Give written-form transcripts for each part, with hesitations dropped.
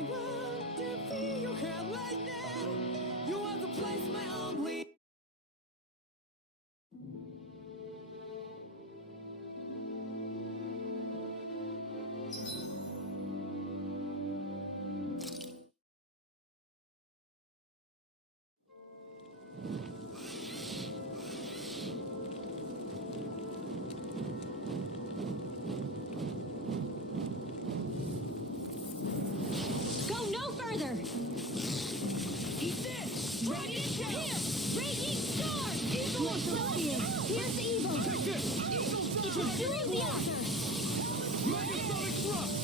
I want to feel your hand right now. You are the place my only. Eat this! Raging storm! Evil Associate! Here's the evil! Take this! It's doing the other! Megasonic thrust!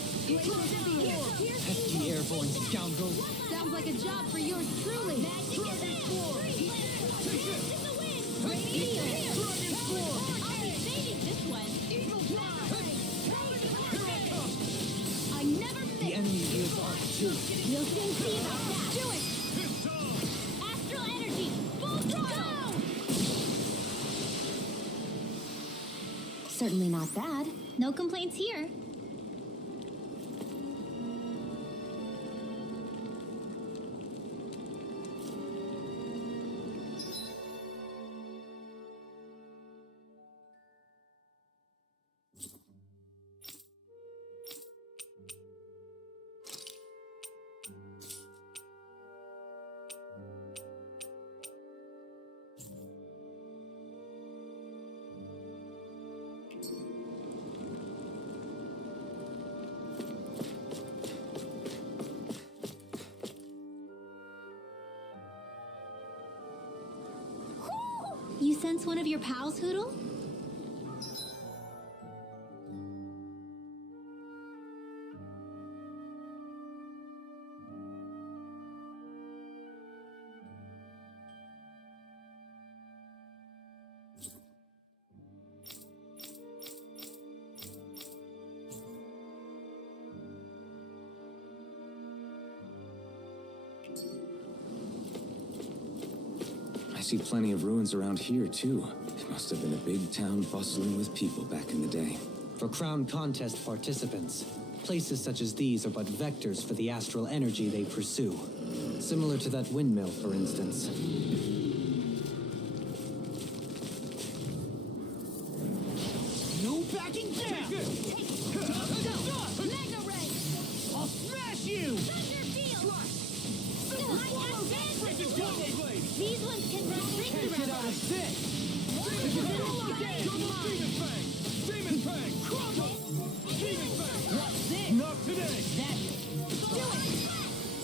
Pesky airborne scoundrel! Sounds like a job for yours truly! Magic is out! Take this! Dragon Sword! I'll be saving this one. Eagle Fly! Here I come! I never The miss! enemy wields arc too. We'll soon see about that! Do it! It's time! Astral energy, full throttle. Certainly not bad. No complaints here. You sense one of your pals, Hoodle? I see plenty of ruins around here, too. It must have been a big town bustling with people back in the day. For crown contest participants, places such as these are but vectors for the astral energy they pursue. Similar to that windmill, for instance. No backing down! Mega Ray! I'll smash you! Thunder Field! These ones can run rings Get around out us. of this! Double Demon Fang! Demon Fang! Crumble! Demon Fang! What's this? Not today! Do it!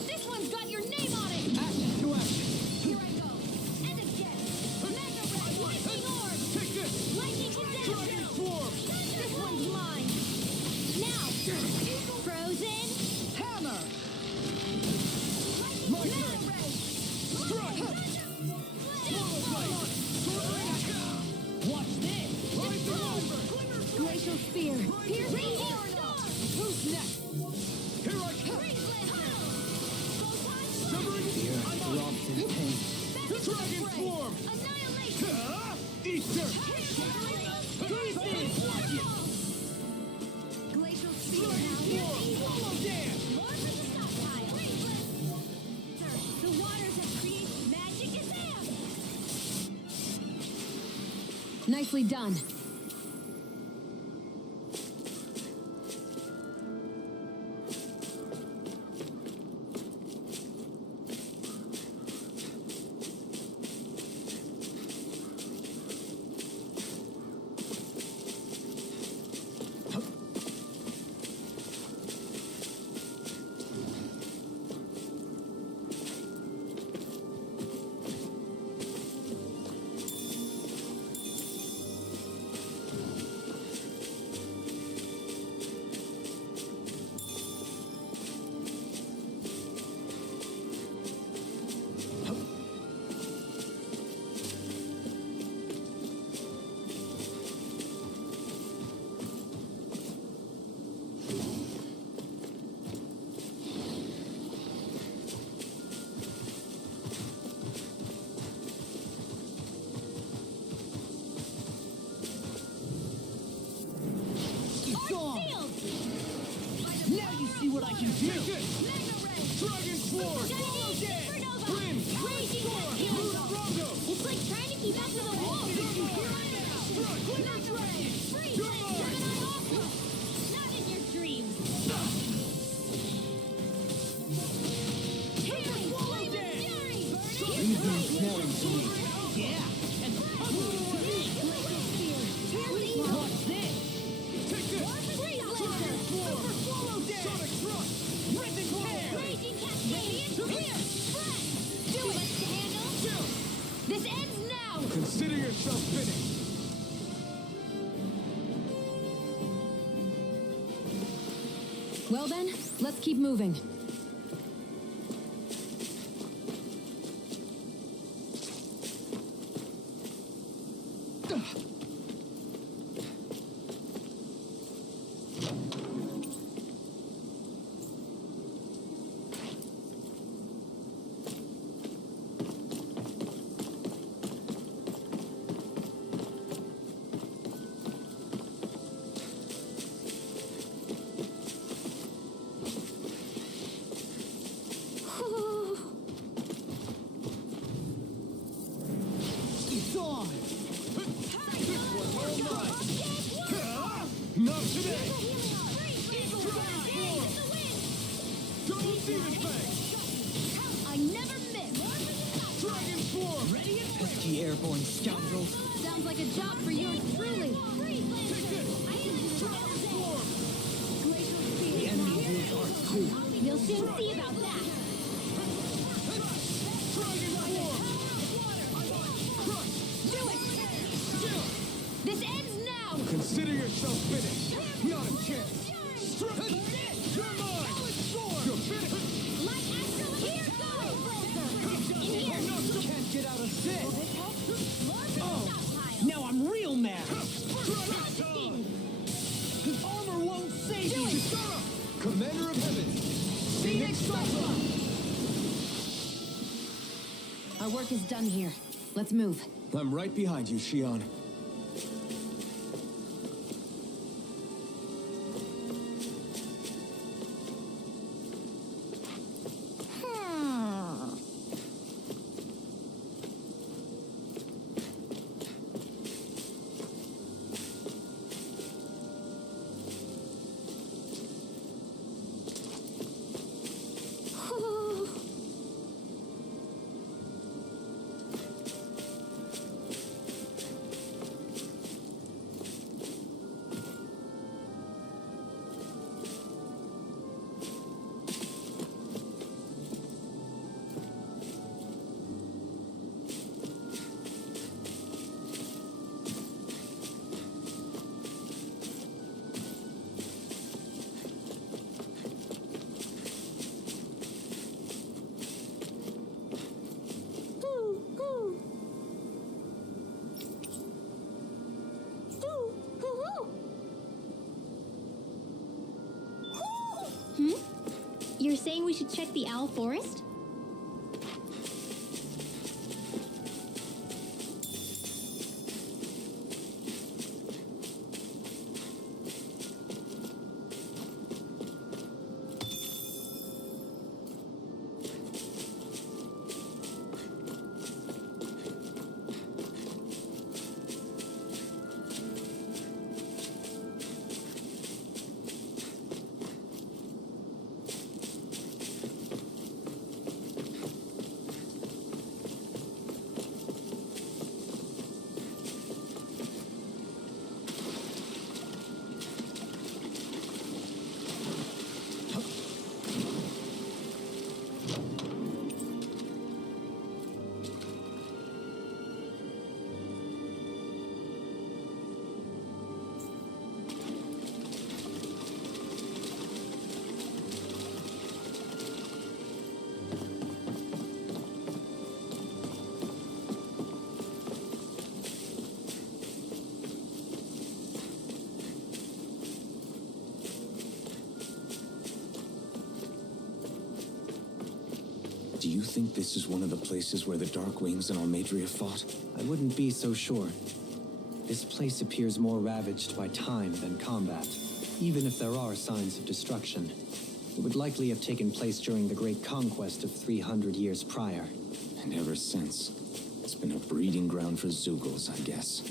This one's got your name on it! Action to action! Here I go! And again! Mega Ray! Lightning Orb! Take this! Lightning Dragon Condemned! Swarm! This one's mine! Now! Frozen. Hammer! My Mega turn! Ray! Strike! Watch this! Glacial Spear! Pierce Raging Storm! Who's next? Here I come! Severing Fear throbs in pain. Dragon Swarm! Annihilation! Easter! Glacial Spear! Swallow Dance! More for the stockpile! The waters that create magic is there! Nicely done. Now you see what I can do! Mega Ray! Dragon Sword! Dynamite Supernova! Grim! Raging Storm! Cascade! Rondo! It's like trying to keep up with the wolf! Strike! Quiver Dragon! Freeze! You're mine! Gemini Aqua! Not in your dreams! Tearing! Flame and Fury! Burning! Smelling to me. Yeah! And What's this? Take this! Freeze Laser! Super Swallow Dance! Sonic Thrust! Rip and tear! Raging Cascade! Clear! Spread! Do it! To handle? Chill! This ends now! Consider yourself finished! Well then, let's keep moving. It's on! Not today! Double Demon Fang! I never miss! Dragon Form! Ready and Pesky airborne scoundrels. Sounds like a job for yours truly. Take this! Dragon Form! The enemy wields art too. You'll soon see about that! Dragon Form! Crush! Do it! Chill! This ends now! Consider yourself finished! Not a chance! Strike! You're mine! You're finished! Like Astral Here goes! In here! Can't get out of this. Stockpile! Now I'm real mad. Dragon Tongue! Armor won't save Do you. it! Commander of Heaven! Phoenix Cyclone! Our work is done here. Let's move. I'm right behind you, Shion. You're saying we should check the owl forest? Do you think this is one of the places where the Dark Wings and Almadria fought? I wouldn't be so sure. This place appears more ravaged by time than combat, even if there are signs of destruction. It would likely have taken place during the Great Conquest of 300 years prior. And ever since, it's been a breeding ground for Zeugles, I guess.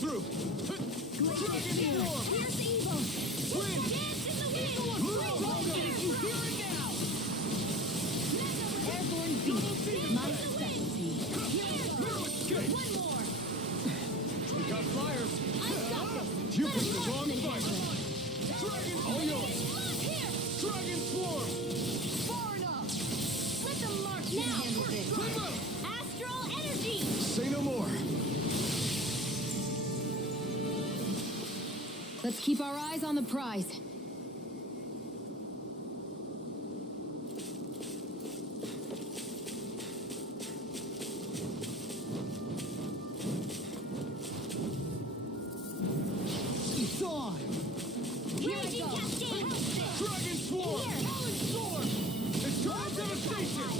Through! Dragon Storm! Here's evil. Wind! Dance in the wind. You hear it now! Airborne beast. My specialty. Mirror escape! One more. We got flyers! Unstoppable. You picked the wrong fight! Dragon! All yours! Here. Dragon Swarm! Far enough. Let the marksman handle this. Clear out! Astral energy. Say no more! Let's keep our eyes on the prize. It's on! Raging cascade. Dragon Swarm! Here. Storm! It's time devastation!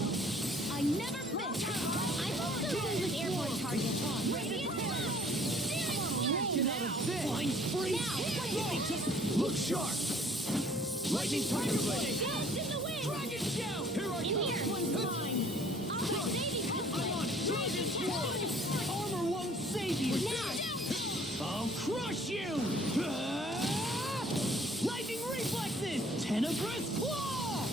I never miss. I'm also good with airborne targets. Radiant blast. Get out of this! Flying freeze! Look sharp! Lightning Tiger Blade! Dance in the wind. Dragon Shout! Here I In come! here. One's mine. I'll save you. I'm on Dragon Swarm! Armor won't save you! Now. I'll crush you! Lightning reflexes! Tenebrous claw!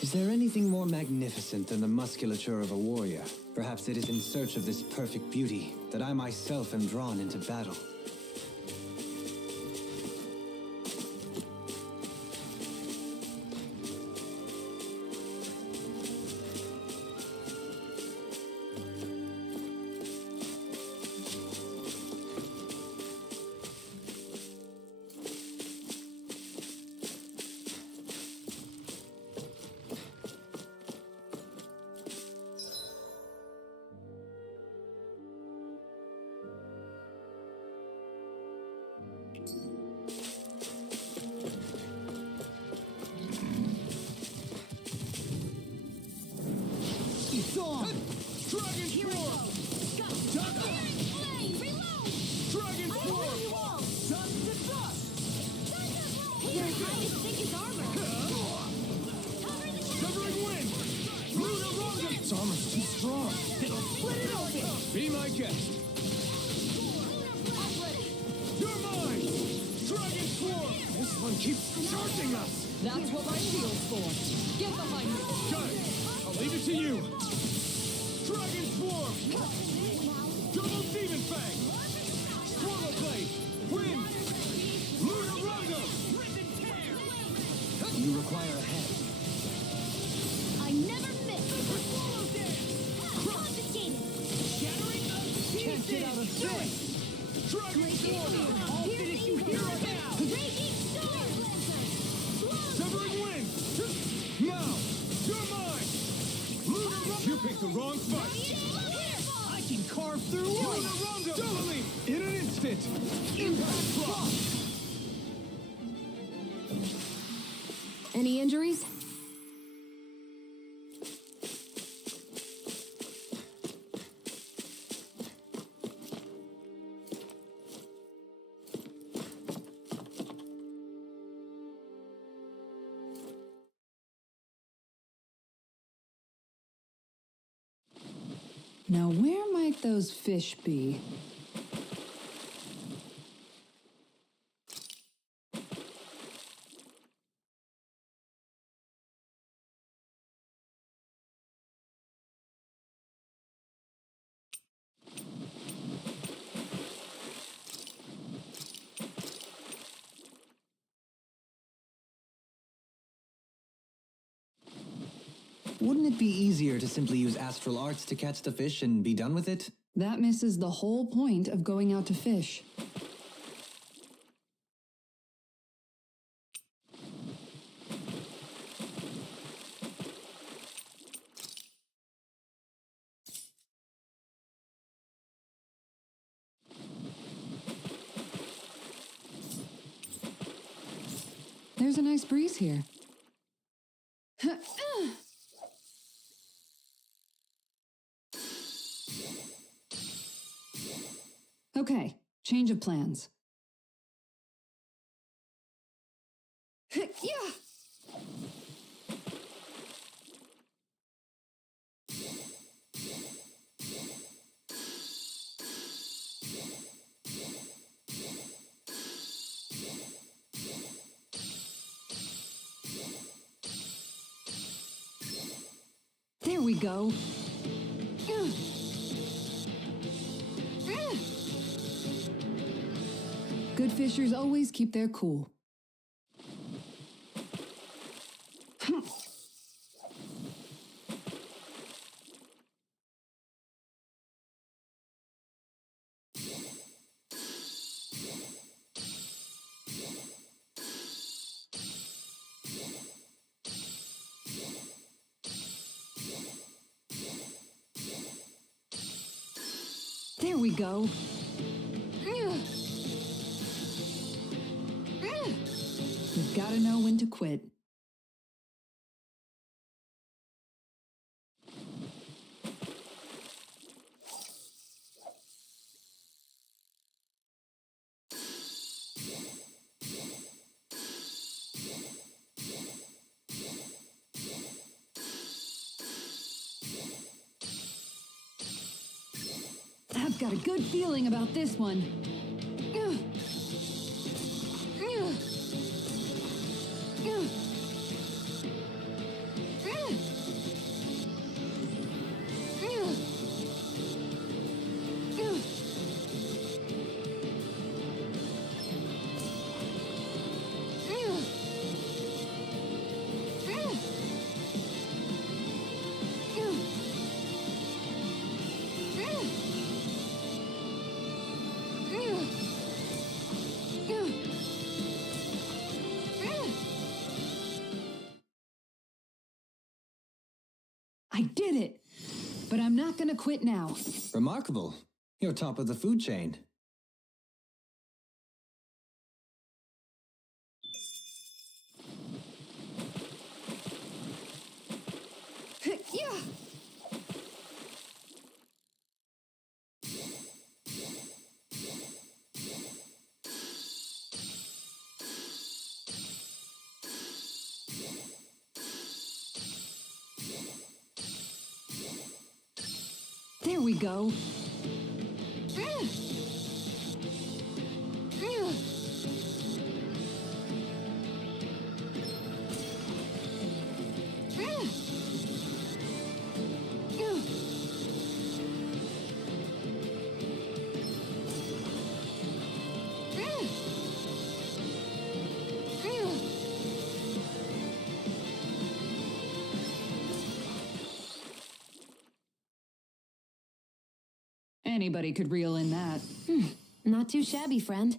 Is there anything more magnificent than the musculature of a warrior? Perhaps it is in search of this perfect beauty that I myself am drawn into battle. It's on! Dragon Swarm! Flame. Reload. Dragon I Swarm! own you all. Dust to dust! Your height is thick as armor. Cover the Severing wind! Luna Ronda! Its armor's too strong. It'll split it open! Be my guest. You're mine! Dragon Swarm! This one keeps charging us! That's what my shield's for. Get behind me. Got it! I'll leave it to you! Dragon Swarm! Double Demon Fang! Swallow Blade! You require a hand. I never miss. Swallow dance! Confiscated. Shattering of Can't get out of this! Dragon Sword! I'll finish you here and now! Raging Storm. Severing Wind! Now! You're mine! Lunar Rumble! You picked the wrong fight! I can carve through walls! Lunar Rumble! Doubling! In an instant! Impact Drop! Any injuries? Now, where might those fish be? Wouldn't it be easier to simply use astral arts to catch the fish and be done with it? That misses the whole point of going out to fish. There's a nice breeze here. Okay, change of plans. Yeah. There we go. Good fishers always keep their cool. There we go. You've got to know when to quit. I've got a good feeling about this one. I did it! But I'm not gonna quit now. Remarkable. You're top of the food chain. Yeah! There we go. Anybody could reel in that. Not too shabby, friend.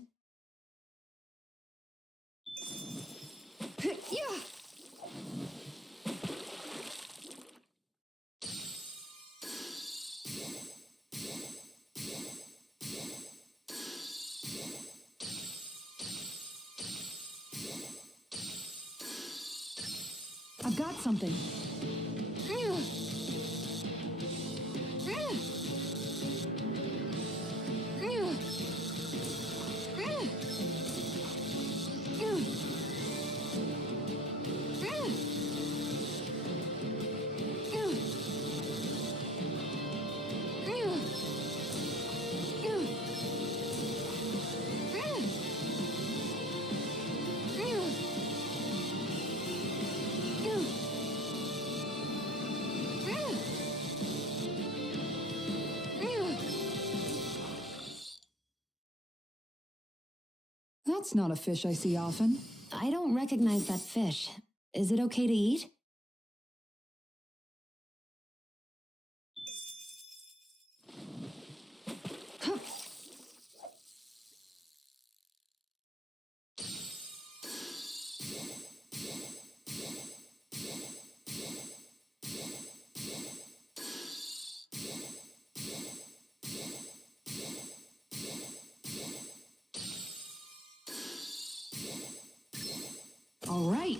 I've got something. That's not a fish I see often. I don't recognize that fish. Is it okay to eat? All right.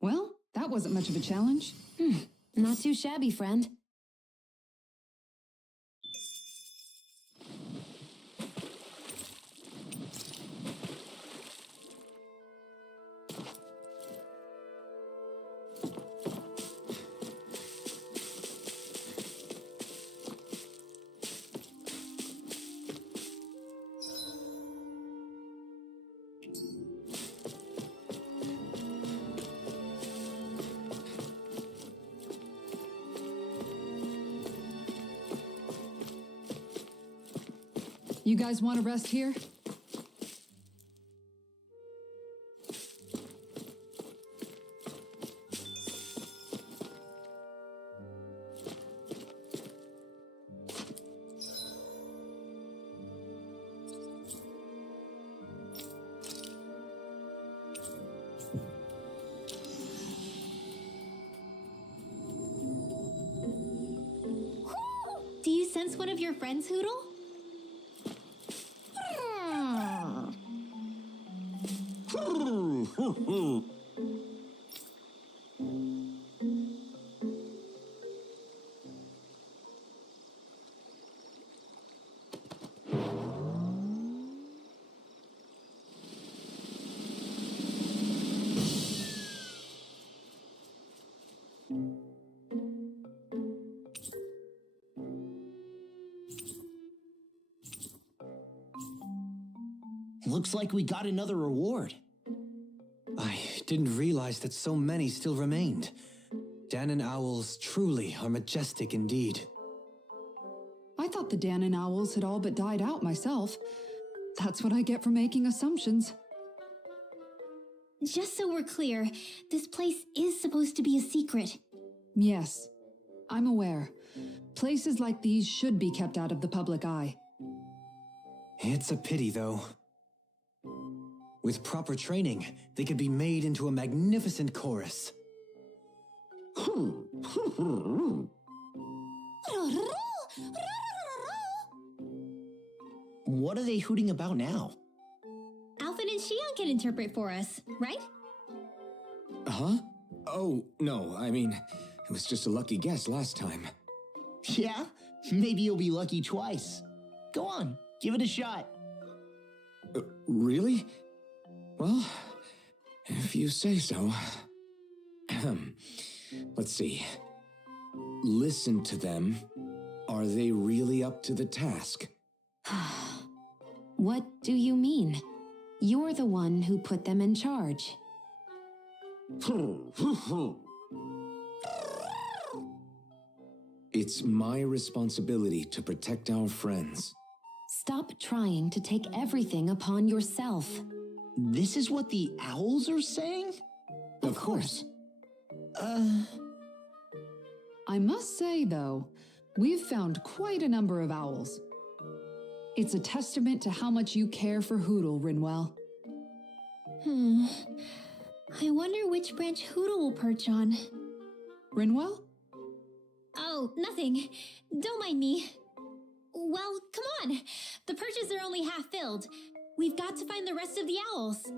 Well, that wasn't much of a challenge. Not too shabby, friend. You guys want to rest here? Do you sense one of your friends, Hoodle? Looks like we got another reward. I didn't realize that so many still remained. Danon owls truly are majestic indeed. I thought the Danon owls had all but died out myself. That's what I get for making assumptions. Just so we're clear, this place is supposed to be a secret. Yes, I'm aware. Places like these should be kept out of the public eye. It's a pity, though. With proper training, they could be made into a magnificent chorus. What are they hooting about now? Alvin and Shion can interpret for us, right? Huh? Oh, no, I mean, it was just a lucky guess last time. Yeah? Maybe you'll be lucky twice. Go on, give it a shot. Really? Well, if you say so. Let's see. Listen to them. Are they really up to the task? What do you mean? You're the one who put them in charge. It's my responsibility to protect our friends. Stop trying to take everything upon yourself. This is what the owls are saying? Of course. I must say, though, we've found quite a number of owls. It's a testament to how much you care for Hootle, Rinwell. I wonder which branch Hootle will perch on. Rinwell? Oh, nothing. Don't mind me. Well, come on. The perches are only half filled. We've got to find the rest of the owls.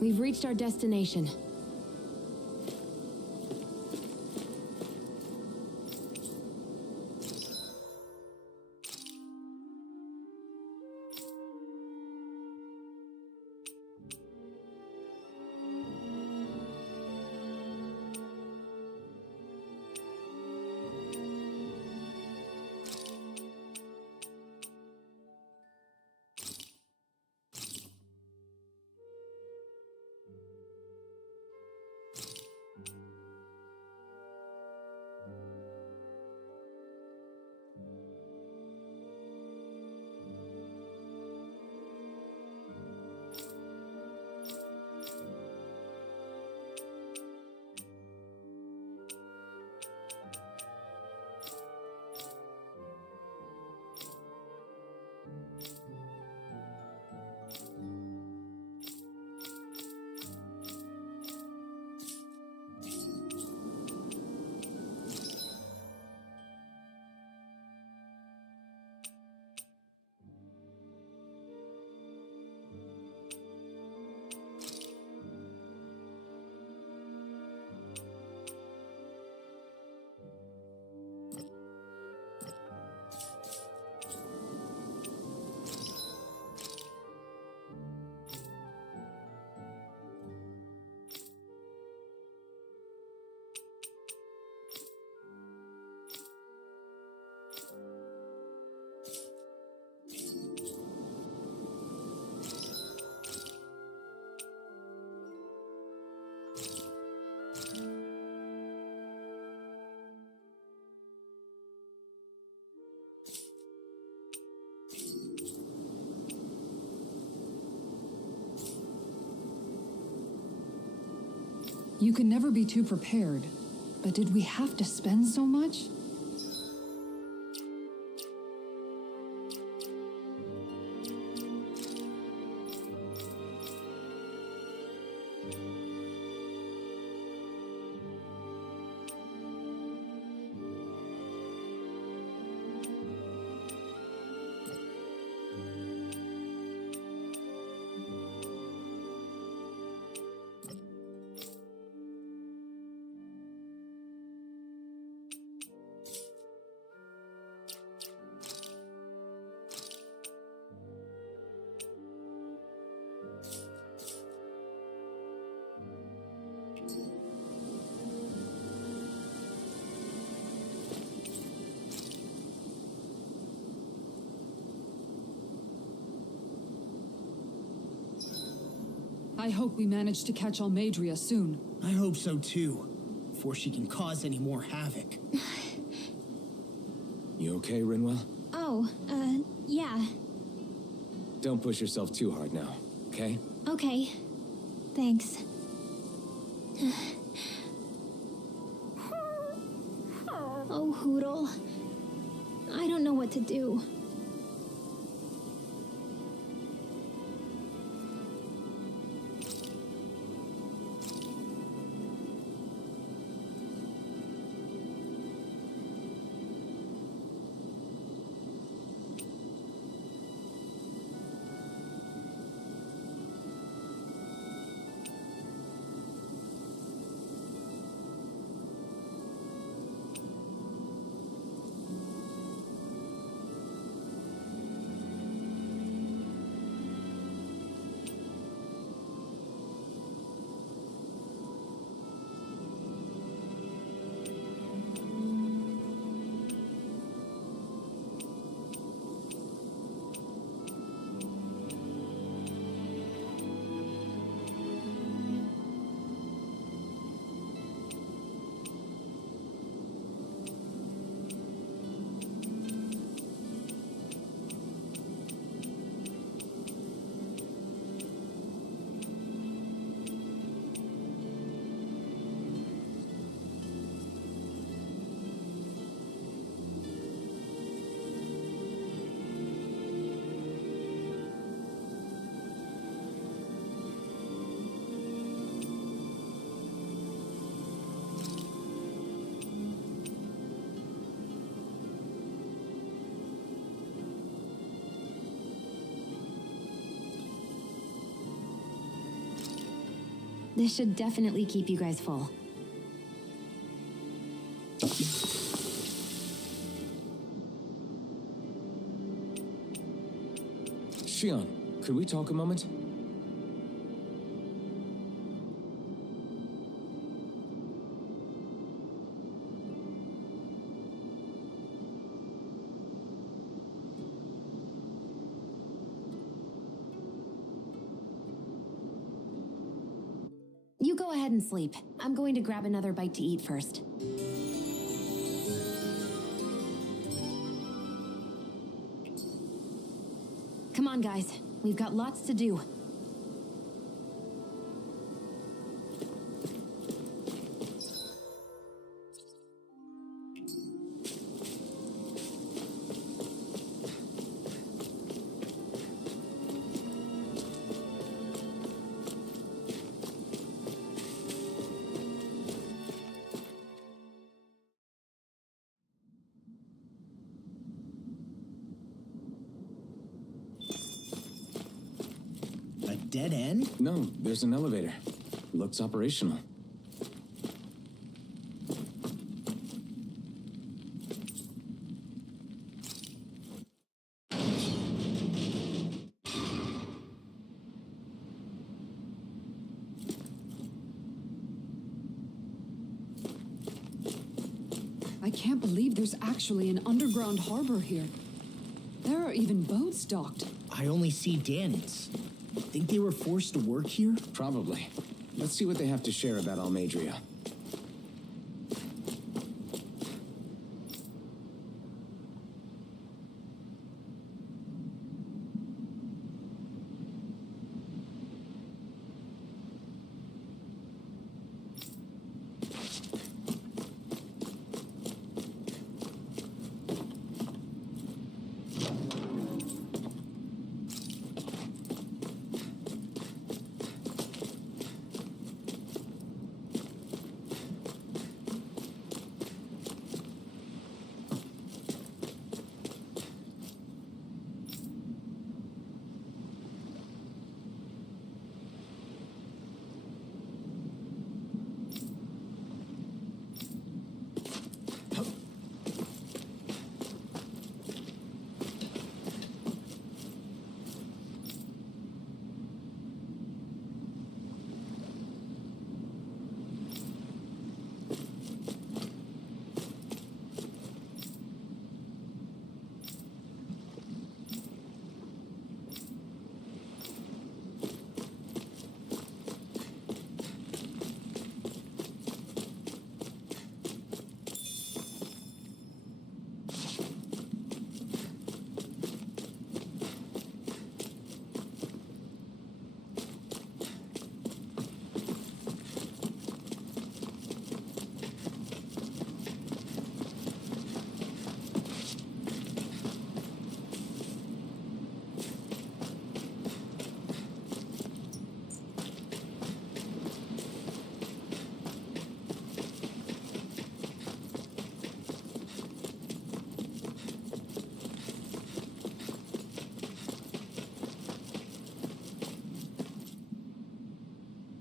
We've reached our destination. You can never be too prepared. But did we have to spend so much? I hope we manage to catch Almadria soon. I hope so too, before she can cause any more havoc. You okay, Rinwell? Oh, yeah. Don't push yourself too hard now, okay? Okay. Thanks. Oh, Hoodle. I don't know what to do. This should definitely keep you guys full. Shion, could we talk a moment? You go ahead and sleep. I'm going to grab another bite to eat first. Come on, guys. We've got lots to do. A dead end? No, there's an elevator. Looks operational. I can't believe there's actually an underground harbor here. There are even boats docked. I only see Danits. Think they were forced to work here? Probably. Let's see what they have to share about Almadria.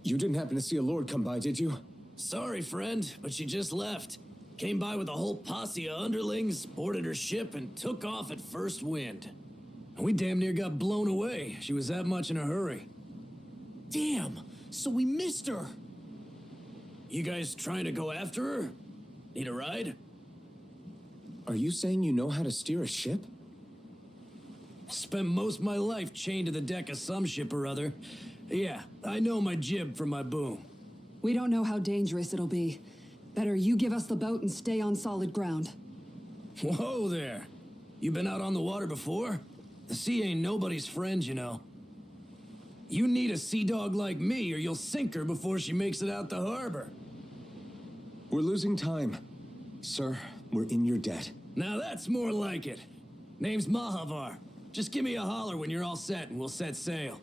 You didn't happen to see a lord come by, did you? Sorry, friend, but she just left. Came by with a whole posse of underlings, boarded her ship, and took off at first wind. And we damn near got blown away. She was that much in a hurry. Damn! So we missed her! You guys trying to go after her? Need a ride? Are you saying you know how to steer a ship? Spent most of my life chained to the deck of some ship or other. Yeah, I know my jib from my boom. We don't know how dangerous it'll be. Better you give us the boat and stay on solid ground. Whoa there. You been out on the water before? The sea ain't nobody's friend, you know. You need a sea dog like me or you'll sink her before she makes it out the harbor. We're losing time. Sir, we're in your debt. Now that's more like it. Name's Mahavar. Just give me a holler when you're all set and we'll set sail.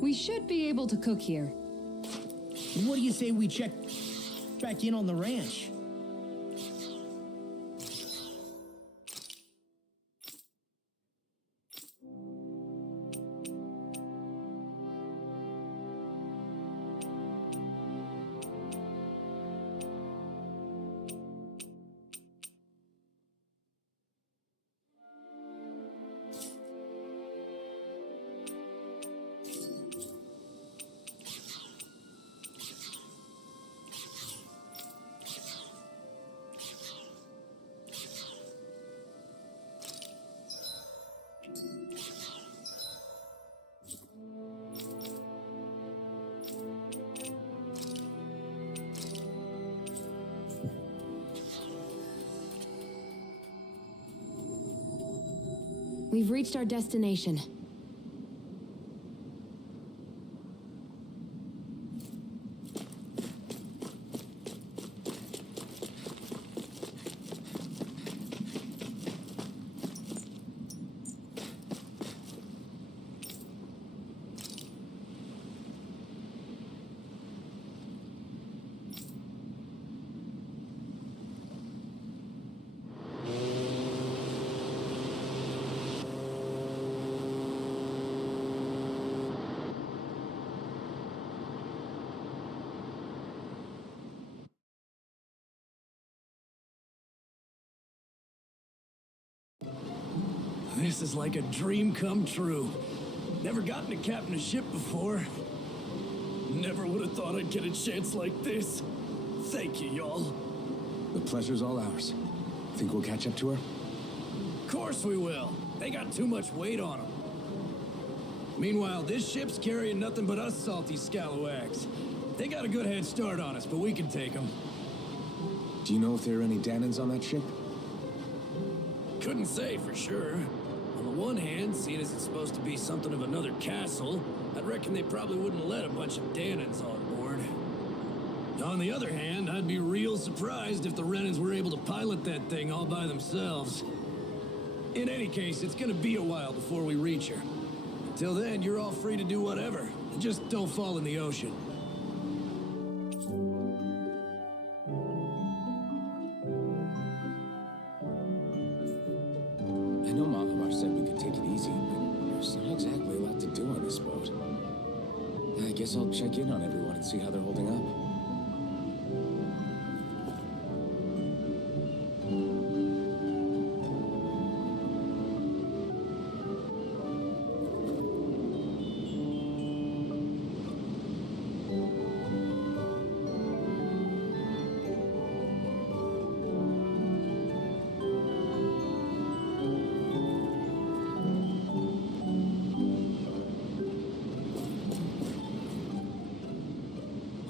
We should be able to cook here. What do you say we check back in on the ranch? We've reached our destination. This is like a dream come true. Never gotten to captain a ship before. Never would have thought I'd get a chance like this. Thank you, y'all. The pleasure's all ours. Think we'll catch up to her? Of course we will. They got too much weight on them. Meanwhile, this ship's carrying nothing but us salty scalawags. They got a good head start on us, but we can take them. Do you know if there are any Danans on that ship? Couldn't say for sure. On the one hand, seeing as it's supposed to be something of another castle, I'd reckon they probably wouldn't let a bunch of Danans on board. On the other hand, I'd be real surprised if the Renans were able to pilot that thing all by themselves. In any case, it's gonna be a while before we reach her. Until then, you're all free to do whatever. Just don't fall in the ocean. I know Mahavar said we could take it easy, but there's not exactly a lot to do on this boat. I guess I'll check in on everyone and see how they're holding up.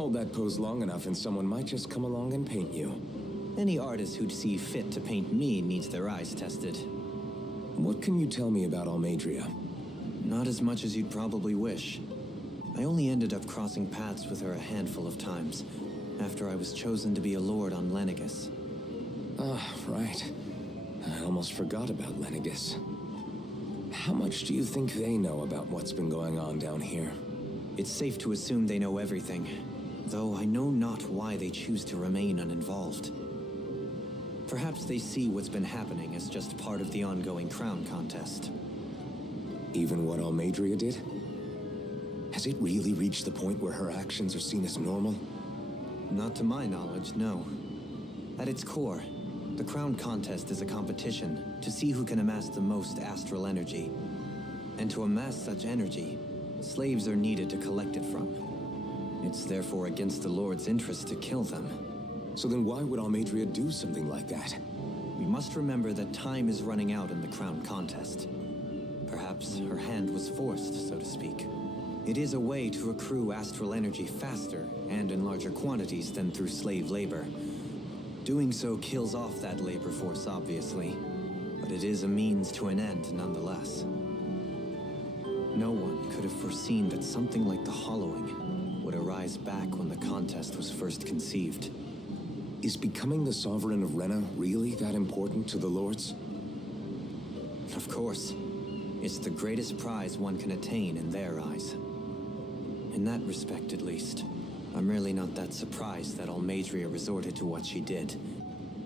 hold that pose long enough and someone might just come along and paint you. Any artist who'd see fit to paint me needs their eyes tested. What can you tell me about Almadria? Not as much as you'd probably wish. I only ended up crossing paths with her a handful of times, after I was chosen to be a lord on Lenegus. Ah, right. I almost forgot about Lenegus. How much do you think they know about what's been going on down here? It's safe to assume they know everything, though I know not why they choose to remain uninvolved. Perhaps they see what's been happening as just part of the ongoing crown contest. Even what Almadria did? Has it really reached the point where her actions are seen as normal? Not to my knowledge, no. At its core, the crown contest is a competition to see who can amass the most astral energy. And to amass such energy, slaves are needed to collect it from. It's therefore against the Lord's interest to kill them. So then why would Almadria do something like that? We must remember that time is running out in the crown contest. Perhaps her hand was forced, so to speak. It is a way to accrue astral energy faster and in larger quantities than through slave labor. Doing so kills off that labor force, obviously, but it is a means to an end nonetheless. No one could have foreseen that something like the Hollowing would arise back when the contest was first conceived. Is becoming the Sovereign of Rena really that important to the Lords? Of course. It's the greatest prize one can attain in their eyes. In that respect, at least, I'm really not that surprised that Almadria resorted to what she did,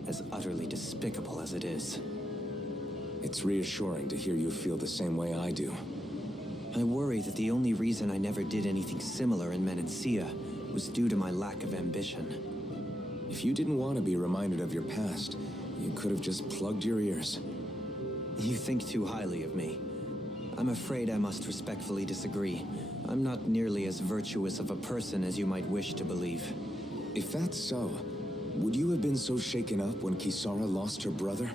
as utterly despicable as it is. It's reassuring to hear you feel the same way I do. I worry that the only reason I never did anything similar in Menancia was due to my lack of ambition. If you didn't want to be reminded of your past, you could have just plugged your ears. You think too highly of me. I'm afraid I must respectfully disagree. I'm not nearly as virtuous of a person as you might wish to believe. If that's so, would you have been so shaken up when Kisara lost her brother?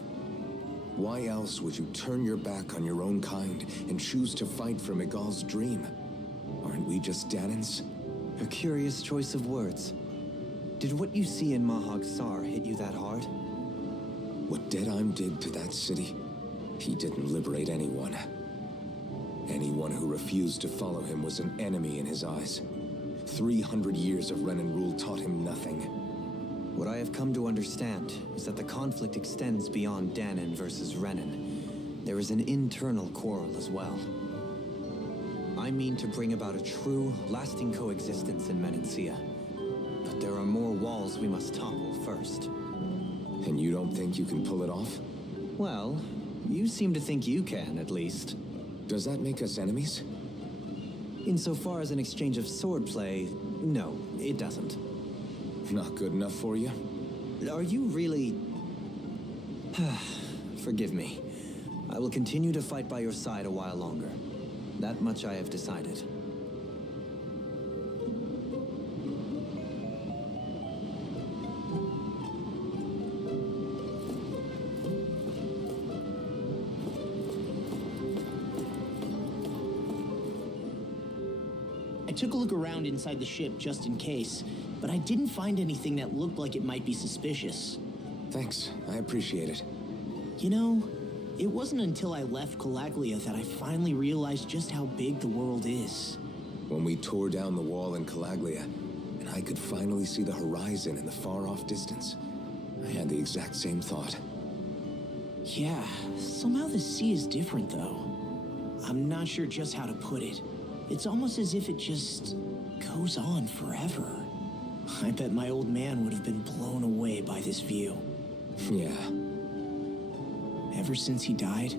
Why else would you turn your back on your own kind and choose to fight for Miguel's dream? Aren't we just Danans? A curious choice of words. Did what you see in Mahag Sar hit you that hard? What Deadheim did to that city, he didn't liberate anyone. Anyone who refused to follow him was an enemy in his eyes. 300 years of Renan rule taught him nothing. What I have come to understand is that the conflict extends beyond Danan versus Renan. There is an internal quarrel as well. I mean to bring about a true, lasting coexistence in Menancia. But there are more walls we must topple first. And you don't think you can pull it off? Well, you seem to think you can, at least. Does that make us enemies? Insofar as an exchange of swordplay, no, it doesn't. Not good enough for you? Are you really... Forgive me. I will continue to fight by your side a while longer. That much I have decided. I took a look around inside the ship just in case, but I didn't find anything that looked like it might be suspicious. Thanks, I appreciate it. You know, it wasn't until I left Calaglia that I finally realized just how big the world is. When we tore down the wall in Calaglia, and I could finally see the horizon in the far-off distance, I had the exact same thought. Yeah, somehow the sea is different though. I'm not sure just how to put it. It's almost as if it just goes on forever. I bet my old man would have been blown away by this view. Yeah. Ever since he died,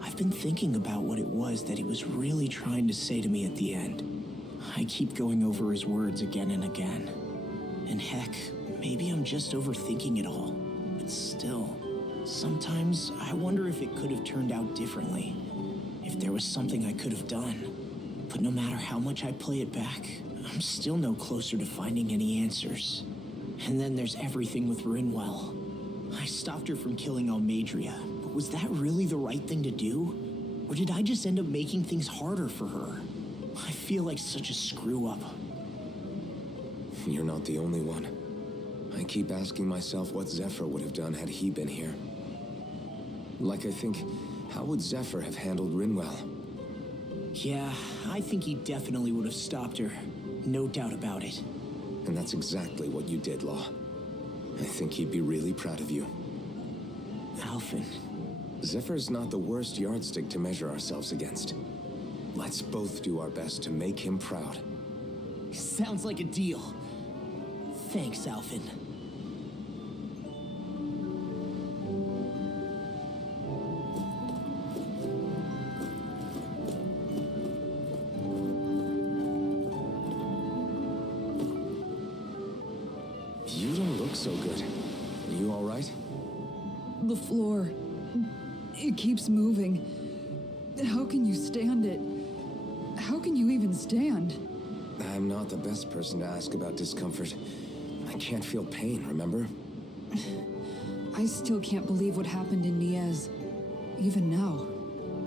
I've been thinking about what it was that he was really trying to say to me at the end. I keep going over his words again and again. And heck, maybe I'm just overthinking it all. But still, sometimes I wonder if it could have turned out differently. If there was something I could have done. But no matter how much I play it back, I'm still no closer to finding any answers. And then there's everything with Rinwell. I stopped her from killing Almadria, but was that really the right thing to do? Or did I just end up making things harder for her? I feel like such a screw-up. You're not the only one. I keep asking myself what Zephyr would have done had he been here. Like, I think, how would Zephyr have handled Rinwell? Yeah, I think he definitely would have stopped her. No doubt about it. And that's exactly what you did, Law. I think he'd be really proud of you. Alphen. Zephyr's not the worst yardstick to measure ourselves against. Let's both do our best to make him proud. Sounds like a deal. Thanks, Alphen. You don't look so good. You all right? The floor. It keeps moving. How can you stand it? How can you even stand? I'm not the best person to ask about discomfort. I can't feel pain, remember? I still can't believe what happened in Niez. Even now.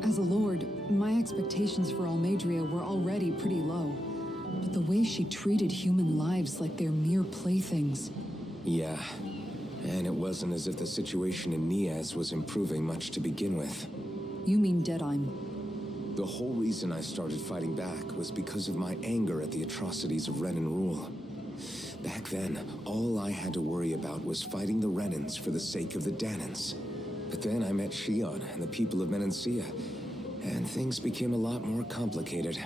As a lord, my expectations for Almadria were already pretty low. But the way she treated human lives like they're mere playthings. Yeah. And it wasn't as if the situation in Niez was improving much to begin with. You mean Deadheim? The whole reason I started fighting back was because of my anger at the atrocities of Renan rule. Back then, all I had to worry about was fighting the Renans for the sake of the Danans. But then I met Shion and the people of Menancia, and things became a lot more complicated.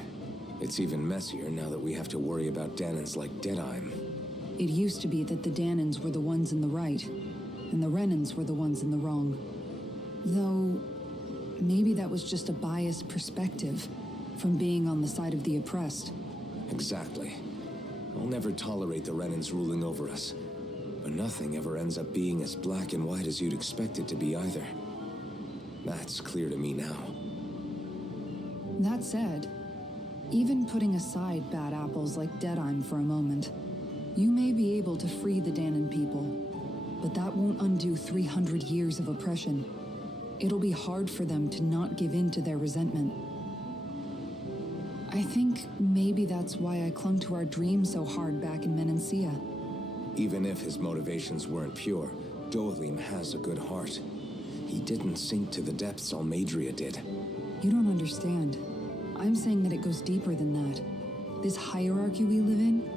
It's even messier now that we have to worry about Danans like Deadheim. It used to be that the Danans were the ones in the right, and the Renans were the ones in the wrong. Though, maybe that was just a biased perspective from being on the side of the oppressed. Exactly. I'll never tolerate the Renans ruling over us. But nothing ever ends up being as black and white as you'd expect it to be either. That's clear to me now. That said, even putting aside bad apples like Deadheim for a moment, you may be able to free the Danan people, but that won't undo 300 years of oppression. It'll be hard for them to not give in to their resentment. I think maybe that's why I clung to our dream so hard back in Menancia. Even if his motivations weren't pure, Dohalim has a good heart. He didn't sink to the depths Almadria did. You don't understand. I'm saying that it goes deeper than that. This hierarchy we live in,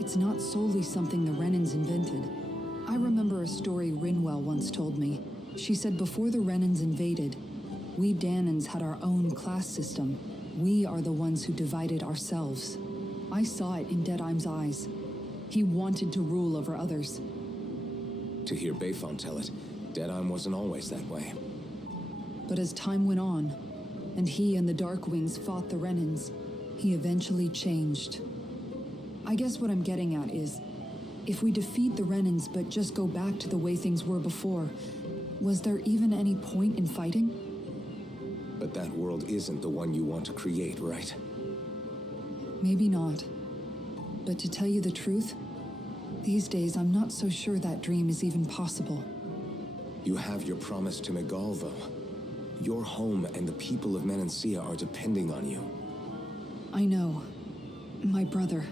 it's not solely something the Renans invented. I remember a story Rinwell once told me. She said before the Renans invaded, we Danans had our own class system. We are the ones who divided ourselves. I saw it in Deadheim's eyes. He wanted to rule over others. To hear Bayfon tell it, Deadheim wasn't always that way. But as time went on, and he and the Darkwings fought the Renans, he eventually changed. I guess what I'm getting at is, if we defeat the Renans but just go back to the way things were before, was there even any point in fighting? But that world isn't the one you want to create, right? Maybe not. But to tell you the truth, these days I'm not so sure that dream is even possible. You have your promise to Megal, though. Your home and the people of Menancia are depending on you. I know. My brother.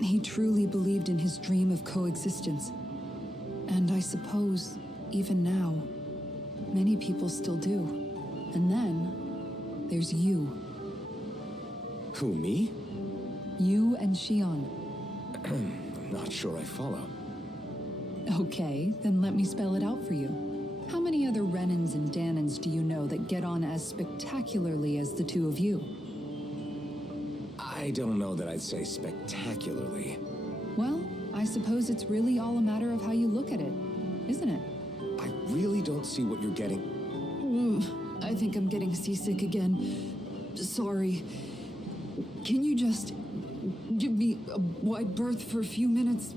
He truly believed in his dream of coexistence. And I suppose, even now, many people still do. And then, there's you. Who, me? You and Shion. I'm not sure I follow. Okay, then let me spell it out for you. How many other Renans and Danans do you know that get on as spectacularly as the two of you? I don't know that I'd say spectacularly. Well, I suppose it's really all a matter of how you look at it, isn't it? I really don't see what you're getting. I think I'm getting seasick again. Sorry. Can you just give me a wide berth for a few minutes?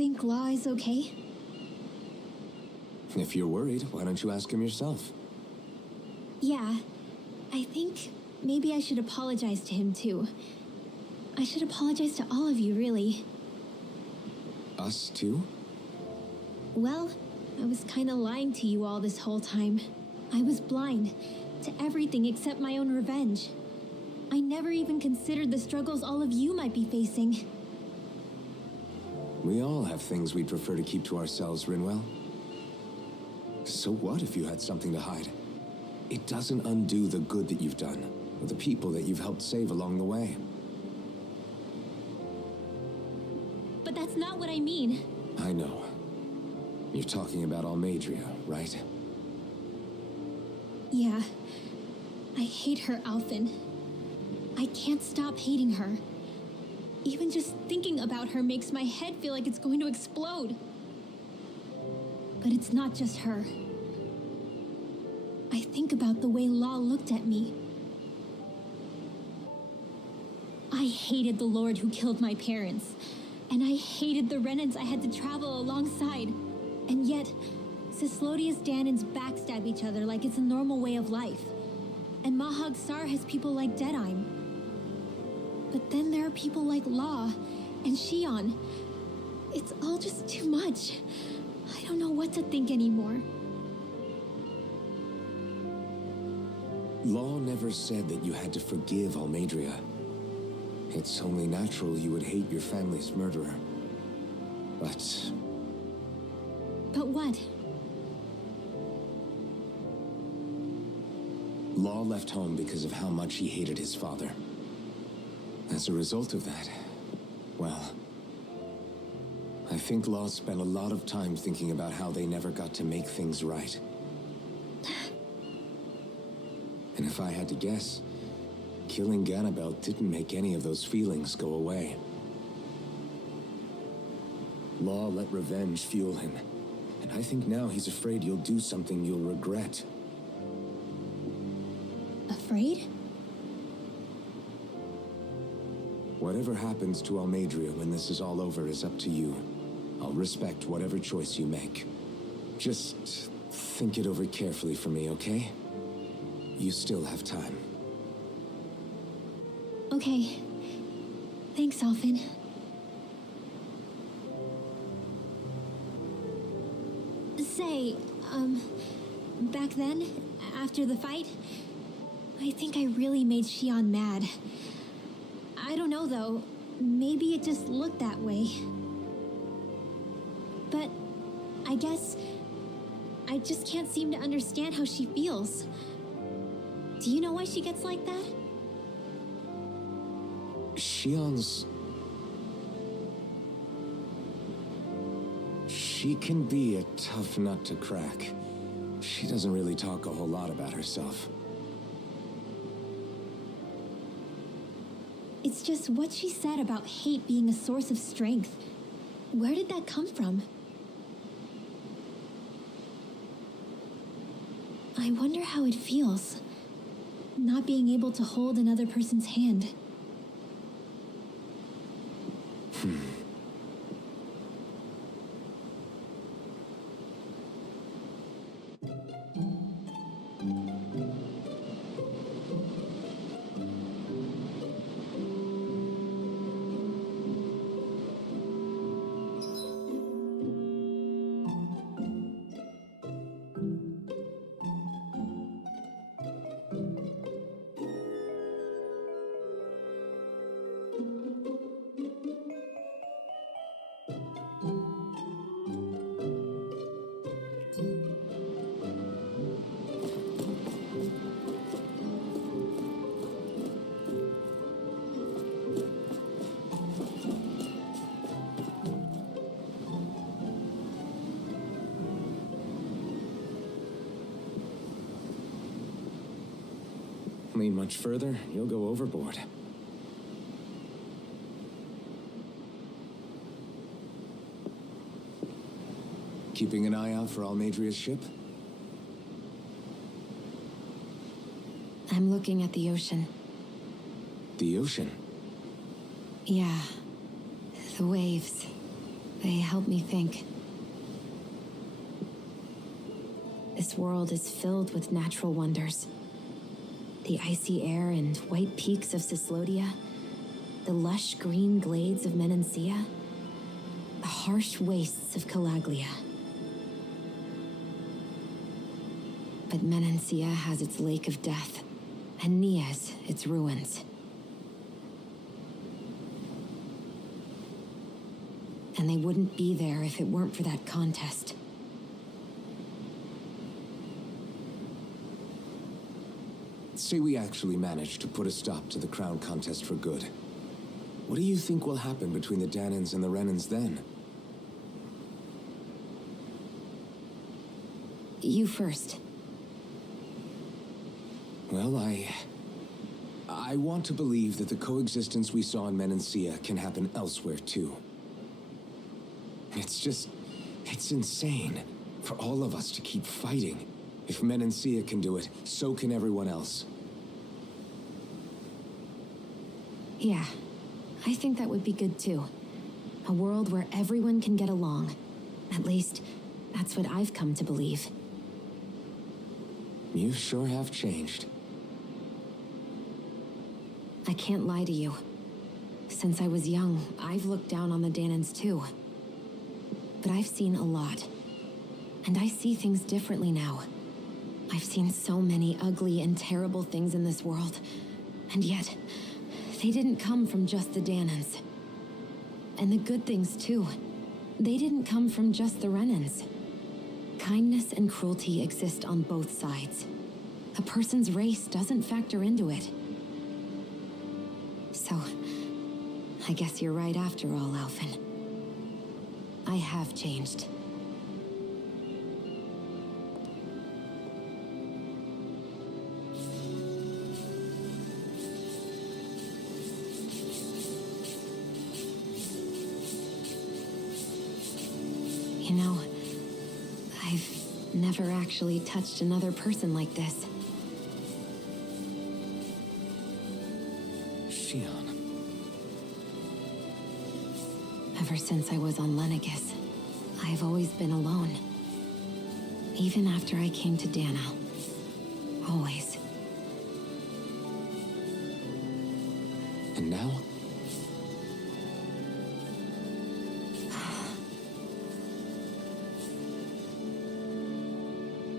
think Law is okay? If you're worried, why don't you ask him yourself? Yeah, I think maybe I should apologize to him too. I should apologize to all of you, really. Us too? Well, I was kinda lying to you all this whole time. I was blind to everything except my own revenge. I never even considered the struggles all of you might be facing. We all have things we'd prefer to keep to ourselves, Rinwell. So what if you had something to hide? It doesn't undo the good that you've done, or the people that you've helped save along the way. But that's not what I mean. I know. You're talking about Almadria, right? Yeah. I hate her, Alphen. I can't stop hating her. Even just thinking about her makes my head feel like it's going to explode. But it's not just her. I think about the way Law looked at me. I hated the Lord who killed my parents. And I hated the Renans I had to travel alongside. And yet, Cislodius Danans backstab each other like it's a normal way of life. And Mahag Sar has people like Deadime. But then there are people like Law and Shion. It's all just too much. I don't know what to think anymore. Law never said that you had to forgive Almadria. It's only natural you would hate your family's murderer. But But what? Law left home because of how much he hated his father. As a result of that, well, I think Law spent a lot of time thinking about how they never got to make things right. And if I had to guess, killing Ganabel didn't make any of those feelings go away. Law let revenge fuel him, and I think now he's afraid you'll do something you'll regret. Afraid? Whatever happens to Almadria when this is all over is up to you. I'll respect whatever choice you make. Just think it over carefully for me, okay? You still have time. Okay. Thanks, Alphen. Say, back then, after the fight, I think I really made Shion mad. I don't know, though. Maybe it just looked that way. But I guess I just can't seem to understand how she feels. Do you know why she gets like that? Shion's... She can be a tough nut to crack. She doesn't really talk a whole lot about herself. It's just what she said about hate being a source of strength. Where did that come from? I wonder how it feels, not being able to hold another person's hand. Lean much further, you'll go overboard. Keeping an eye out for Almadria's ship? I'm looking at the ocean. The ocean? Yeah. The waves. They help me think. This world is filled with natural wonders. The icy air and white peaks of Cyslodia, the lush green glades of Menancia, the harsh wastes of Calaglia. But Menancia has its lake of death, and Nias its ruins. And they wouldn't be there if it weren't for that contest. Say we actually managed to put a stop to the crown contest for good. What do you think will happen between the Danans and the Renans then? You first. Well, I want to believe that the coexistence we saw in Menancia can happen elsewhere too. It's insane for all of us to keep fighting. If Menancia can do it, so can everyone else. Yeah, I think that would be good too. A world where everyone can get along. At least, that's what I've come to believe. You sure have changed. I can't lie to you. Since I was young, I've looked down on the Danans too. But I've seen a lot. And I see things differently now. I've seen so many ugly and terrible things in this world. And yet, they didn't come from just the Danans. And the good things too. They didn't come from just the Renans. Kindness and cruelty exist on both sides. A person's race doesn't factor into it. So, I guess you're right after all, Alphen. I have changed. You know, I've never actually touched another person like this. Shion. Ever since I was on Lenegis, I've always been alone. Even after I came to Dana. Always. And now?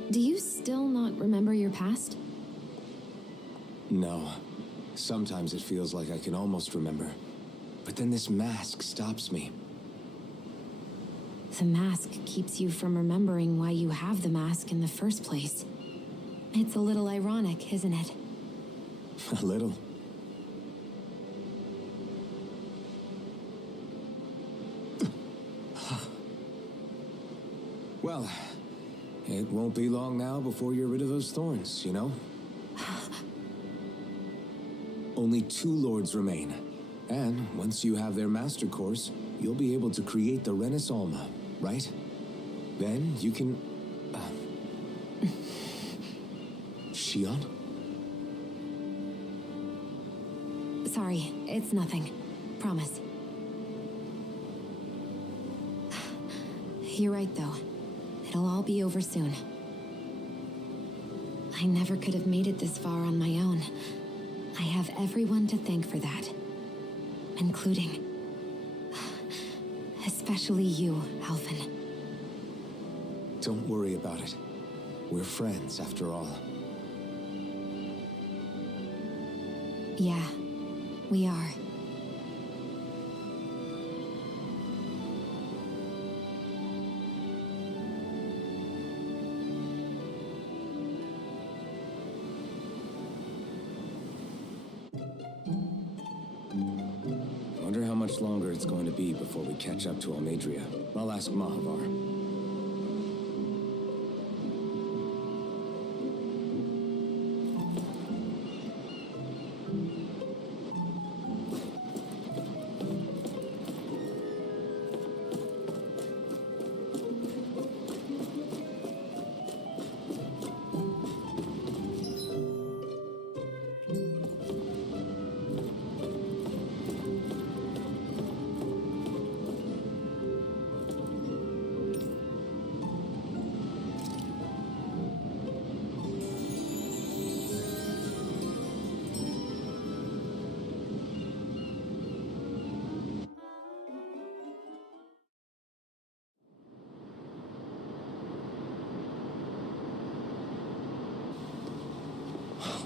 Do you still not remember your past? No. Sometimes it feels like I can almost remember. But then this mask stops me. The mask keeps you from remembering why you have the mask in the first place. It's a little ironic, isn't it? A little. Well, it won't be long now before you're rid of those thorns, you know? Only 2 lords remain. And once you have their master course, you'll be able to create the Renis Alma, right? Then you can... Shion? Sorry, it's nothing. Promise. You're right, though. It'll all be over soon. I never could have made it this far on my own. I have everyone to thank for that. Including... especially you, Alphen. Don't worry about it. We're friends, after all. Yeah, we are. Wonder how much longer it's going to be before we catch up to Almedria. I'll ask Mahavar.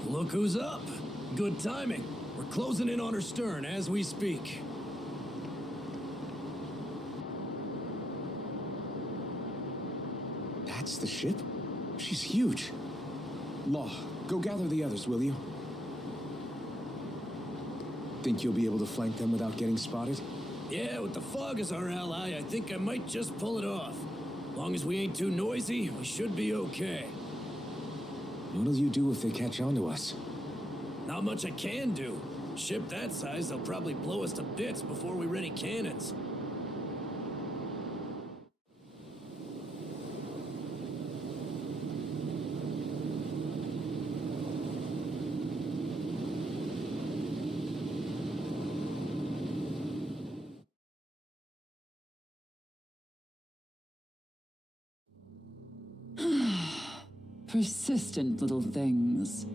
Look who's up. Good timing. We're closing in on her stern as we speak. That's the ship? She's huge. Law, go gather the others, will you? Think you'll be able to flank them without getting spotted? Yeah, with the fog as our ally, I think I might just pull it off. Long as we ain't too noisy, we should be okay. What'll you do if they catch on to us? Not much I can do. Ship that size, they'll probably blow us to bits before we ready cannons. Persistent little things.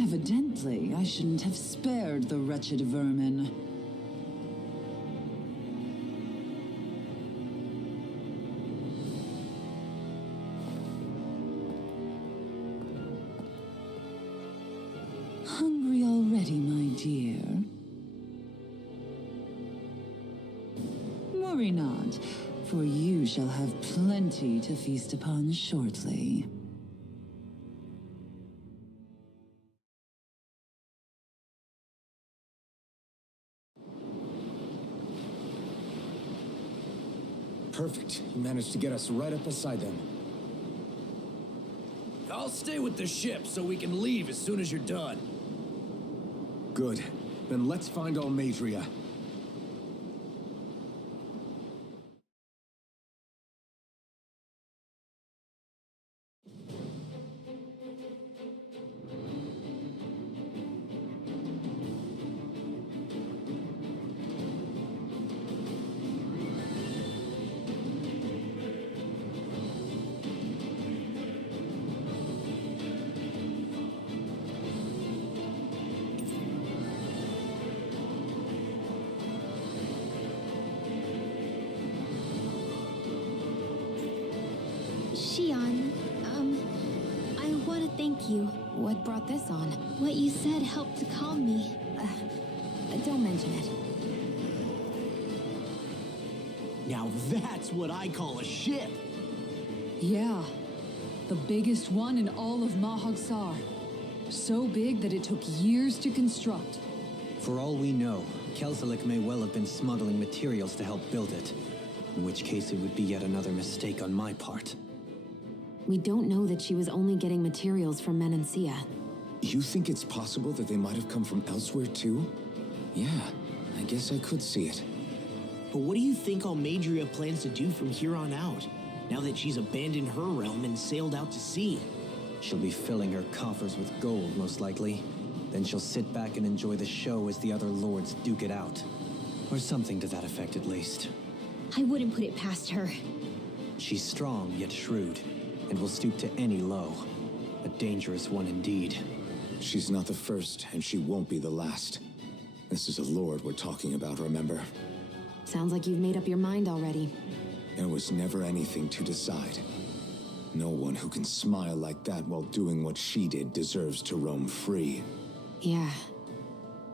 Evidently, I shouldn't have spared the wretched vermin. Hungry already, my dear? Worry not, for you shall have plenty to feast upon shortly. Perfect. You managed to get us right up beside them. I'll stay with the ship so we can leave as soon as you're done. Good. Then let's find Almadria. Shion, I want to thank you. What brought this on? What you said helped to calm me. Don't mention it. Now that's what I call a ship. Yeah, the biggest one in all of Mahagsar. So big that it took years to construct. For all we know, Kelselik may well have been smuggling materials to help build it. In which case it would be yet another mistake on my part. We don't know that she was only getting materials from Menancia. You think it's possible that they might have come from elsewhere too? Yeah, I guess I could see it. But what do you think Almadria plans to do from here on out, now that she's abandoned her realm and sailed out to sea? She'll be filling her coffers with gold, most likely. Then she'll sit back and enjoy the show as the other lords duke it out. Or something to that effect, at least. I wouldn't put it past her. She's strong, yet shrewd, and will stoop to any low. A dangerous one indeed. She's not the first, and she won't be the last. This is a lord we're talking about, remember? Sounds like you've made up your mind already. There was never anything to decide. No one who can smile like that while doing what she did deserves to roam free. Yeah,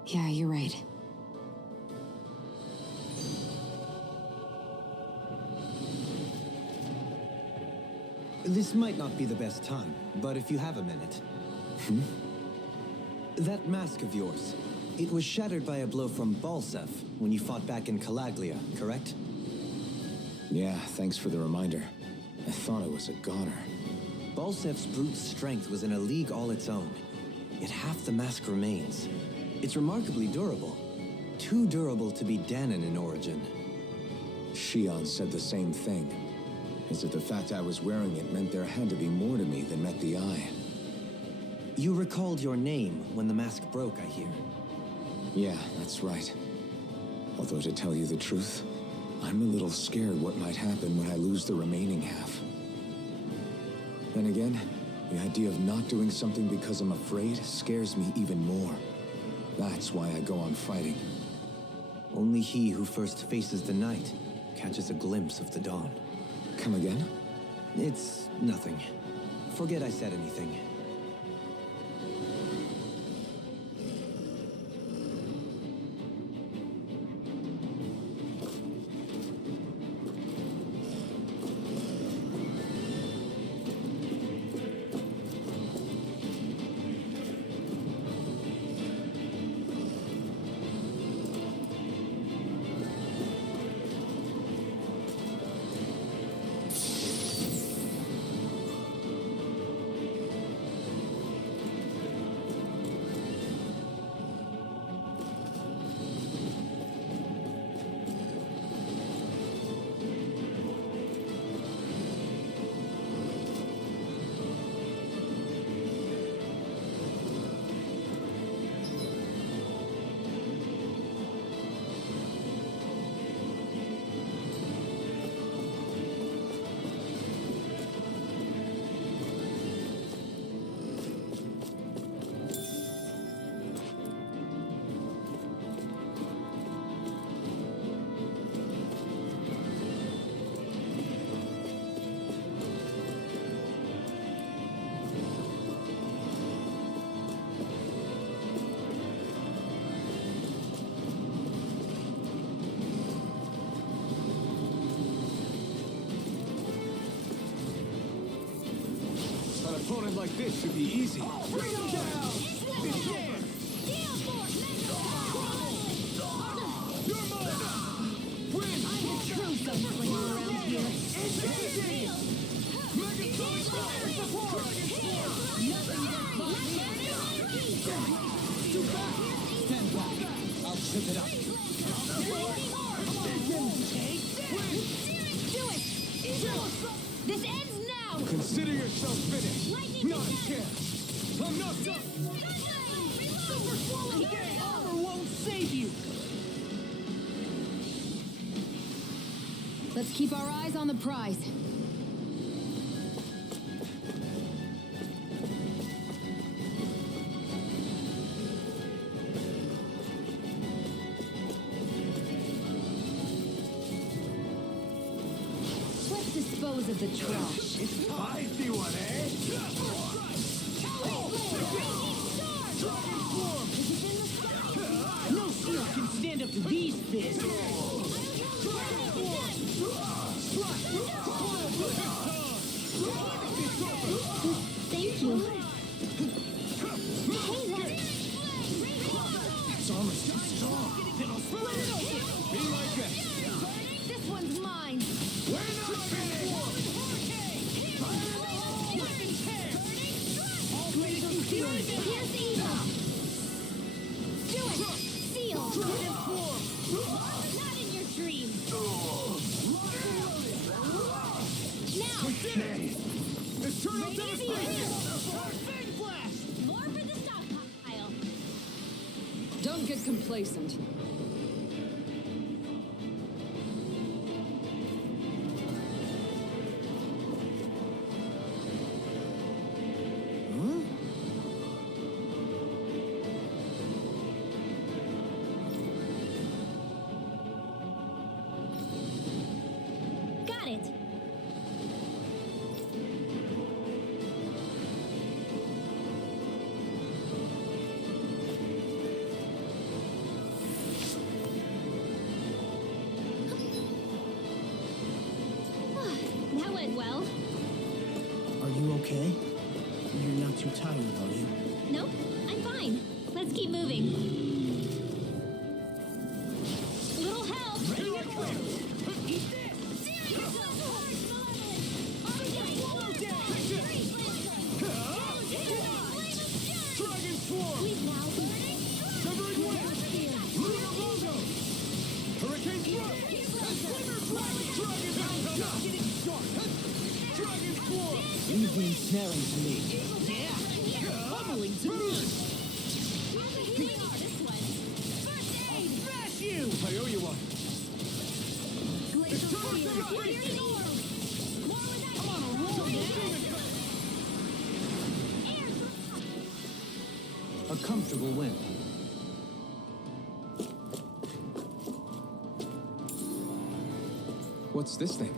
you're right. This might not be the best time, but if you have a minute. That mask of yours, it was shattered by a blow from Balsef when you fought back in Calaglia, correct? Yeah, thanks for the reminder. I thought I was a goner. Balsef's brute strength was in a league all its own, yet half the mask remains. It's remarkably durable. Too durable to be Danon in origin. Shion said the same thing. As if the fact I was wearing it meant there had to be more to me than met the eye. You recalled your name when the mask broke, I hear. Yeah, that's right. Although to tell you the truth, I'm a little scared what might happen when I lose the remaining half. Then again, the idea of not doing something because I'm afraid scares me even more. That's why I go on fighting. Only he who first faces the night catches a glimpse of the dawn. Come again? It's nothing. Forget I said anything. opponent like this should be easy. Bring him down! It's yours! You're mine! Win! I'm a true gunslinger around here. Engaging! Megatonic fire support! Too fast! Stand back. I'll trip it up. Do it! This ends now! Consider yourself finished. Not a chance. I'm not done. Armor won't save you! Let's keep our eyes on the prize. Let's dispose of the trash. Feisty one, eh? No shield can stand up to these fists! Thank you. Hey, that... Its armor's too strong. It'll split it open. Be my guest. This one's mine. We're not finished. Here's evil. Do it! Seal! Not in your dreams! Now! Okay. Eternal devastation. Big blast! More for the stockpile! Don't get complacent. Got it. That went well. Are you okay? You're not too tired, are you? Nope, I'm fine. Let's keep moving. Little help! Eat this. Dragon swarm. Severing wind. Lunar logo. Hurricane thrust. Dragon bounce. Getting sharp. Dragon swarm. You've been snaring to me. Pummeling to me! Smash you! I owe you one. I'm on a roll now! A comfortable win. What's this thing?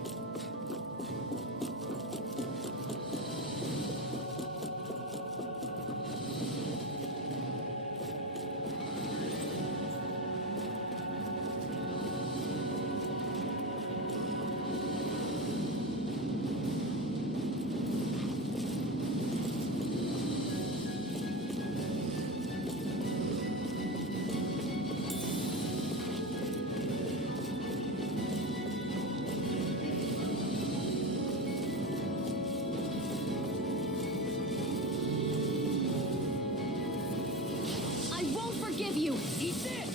I won't forgive you! Eat this!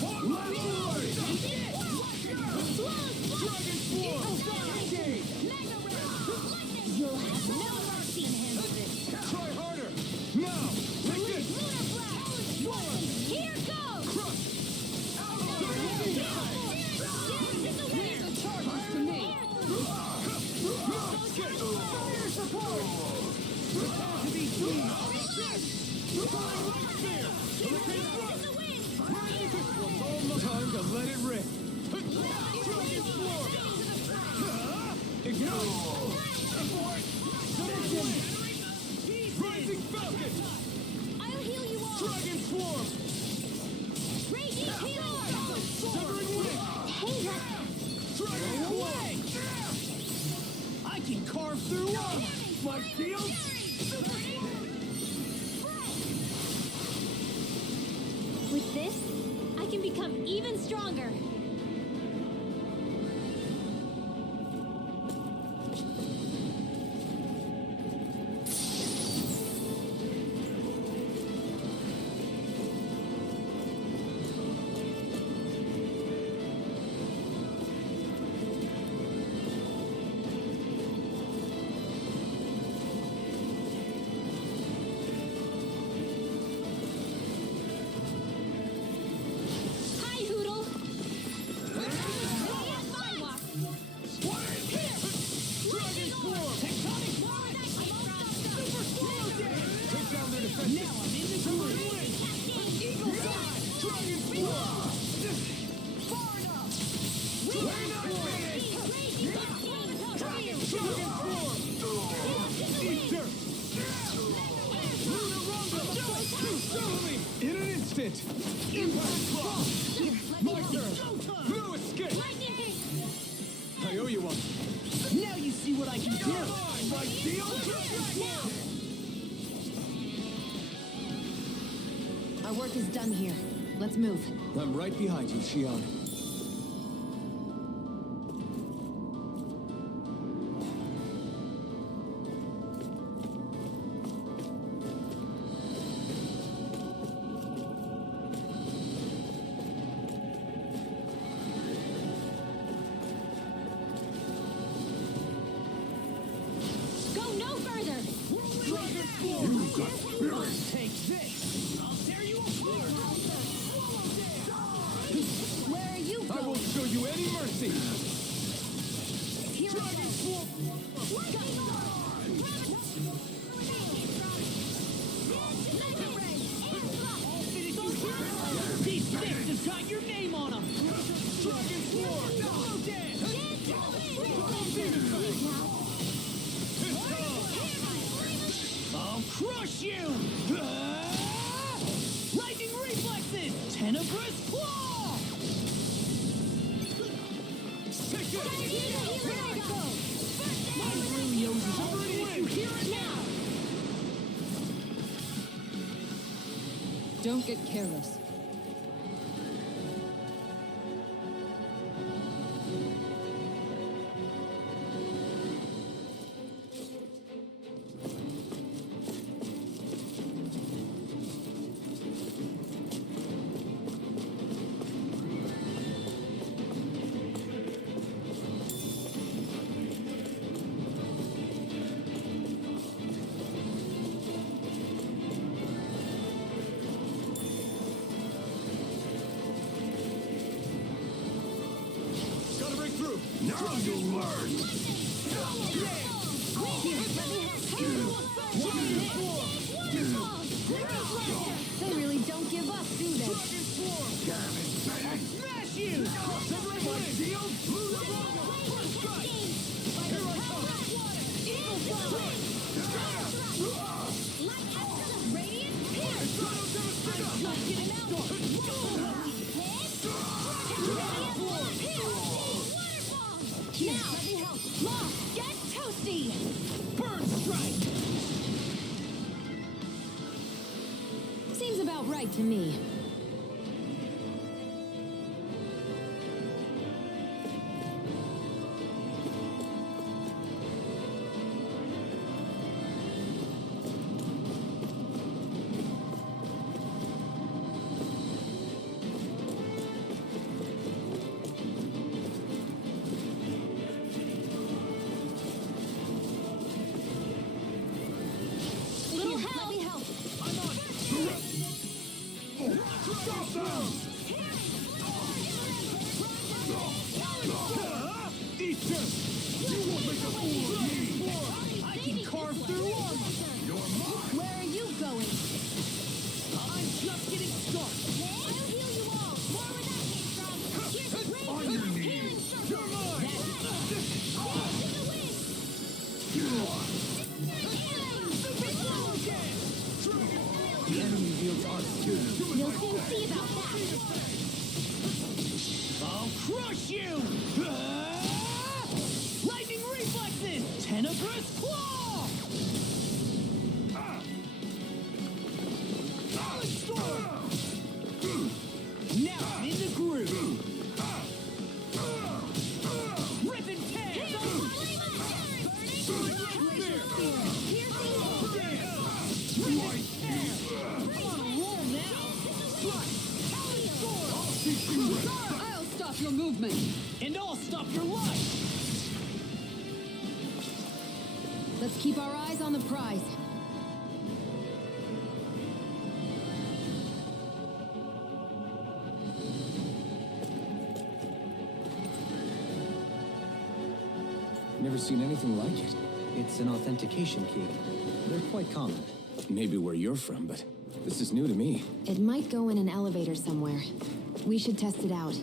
Dragon swarm. You'll have no mercy in Hamilton! Try harder. Now. Take this. Here goes! Crush. Leave the charges to me! Fire support. Prepare to be seen. Flying light spear. Hurricane thrust. Almost time to let it rip. Dragon swarm. Ignite. Severing wind. Rising falcon. I'll heal you all! Dragon swarm. Raging healer! Severing wind. Hey, that... Dragon away. I can carve through armor! My shield! With this, I can become even stronger. Hi, Hoodle. Dragon form! Tectonic Super slow dance! Take down their defenses! Now I'm in the groove! Eagle side! Dragon form! Far enough! We're not finished! Dragon form! Eat dirt! Lunar rumble! Show me! In an instant! Impact block! My turn! No escape! I owe you one! Now you see what I can do! My shield! Our work is done here. Let's move. I'm right behind you, Shion. Go no further! Take this! I'll tear you apart! Where are you I going? won't show you any mercy! Dragon form! These sticks have got your name on them! Dragon form! Slow dance! I'll crush you! Lightning reflexes! Tenebrous claw! Take it! My Runios is already in! Hear it now! Don't get careless. Gotta break through! Now you'll learn! They really don't give up, do they? Smash you! My shield! Lunar rumble! First strike! Here I come! Now, let me help. Lost, get toasty! Burn strike! Seems about right to me. Little help! Let me help. Eat this! You won't make a fool of me! I can carve through armor! Where are you going? I'm just getting started! I'll heal you all. More where that came from. Here's a great On your knees! You're mine! The enemy wields arts too. You'll soon see about that. I'll crush you! Lightning reflexes! Tenebrous claw! your movement, and I'll stop your life! Let's keep our eyes on the prize. Never seen anything like it. It's an authentication key. They're quite common. Maybe where you're from, but this is new to me. It might go in an elevator somewhere. We should test it out.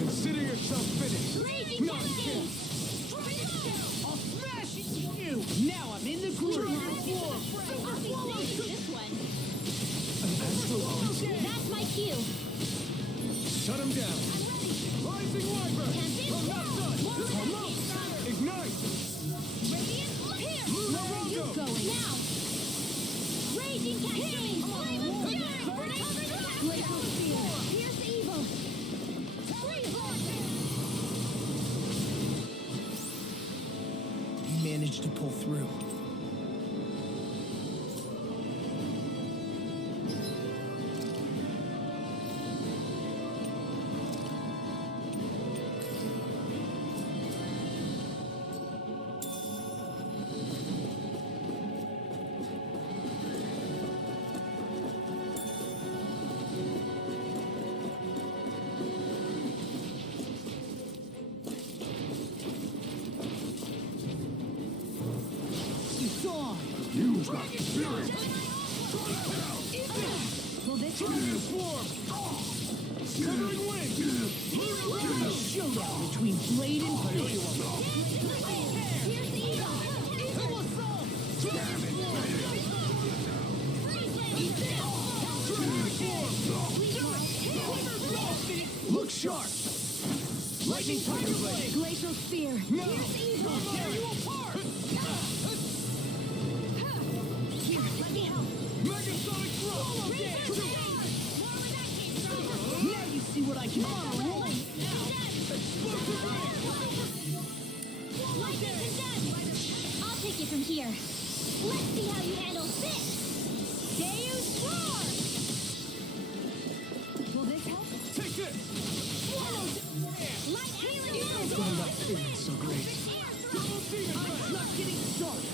Consider yourself finished. Raging Not a Cascade! chance. I'll smash you! Now I'm in the groove! I'll be safe this one. Astral That's my cue. Shut him down. Rising Wyvern. Tempest, Almost. Ignite. Radiant, here! Lunar Where are you Rondo. going? Now! Raging Cascade! Flame of Fury! Glacial Spear! Pierce evil! You managed to pull through. You've got spirit. Will this Dragon Swarm. Covering Wind. Showdown between Blade and Blade. Pierce evil! Look sharp. Lightning Tiger Blade. Glacial Spear! No. Pierce evil! Tear you apart. Here, let me help! Megasonic Throw. Now you see what I can do. Explosive Ray. Lightning condemned! I'll take it from here. Let's see how you handle this! Deus Roar! Will this help? Take this. Light healing! I'm not feeling so great. Double Demon Fang. Just getting started.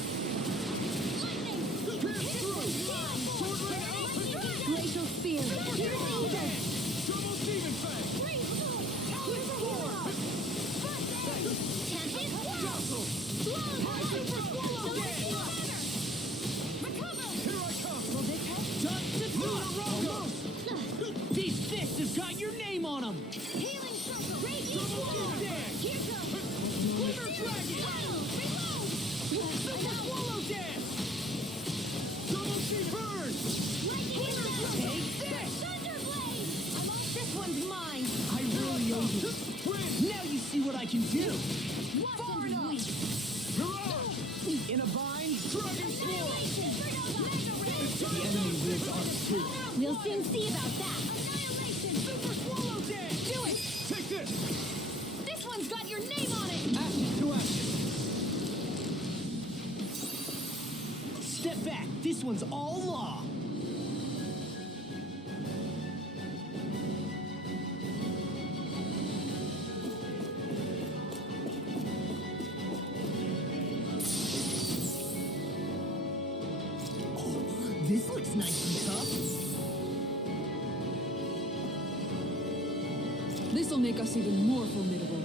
Pierce through. Sword Ray out. Glacial Spear! Pierce evil! Double Demon Fang. These fists have got your name on them. Healing Circle! Radiant Sword! Here goes! Quiver Dragon! This one's mine. I really owe you. Now you see what I can do. Far enough. In a bind. Dragon Sword! The enemy lives on too. We'll soon see about that. Super swallow dance. Do it. Take this! This one's got your name on it. Action to action. Step back. This one's all law. This looks nice and tough. This'll make us even more formidable.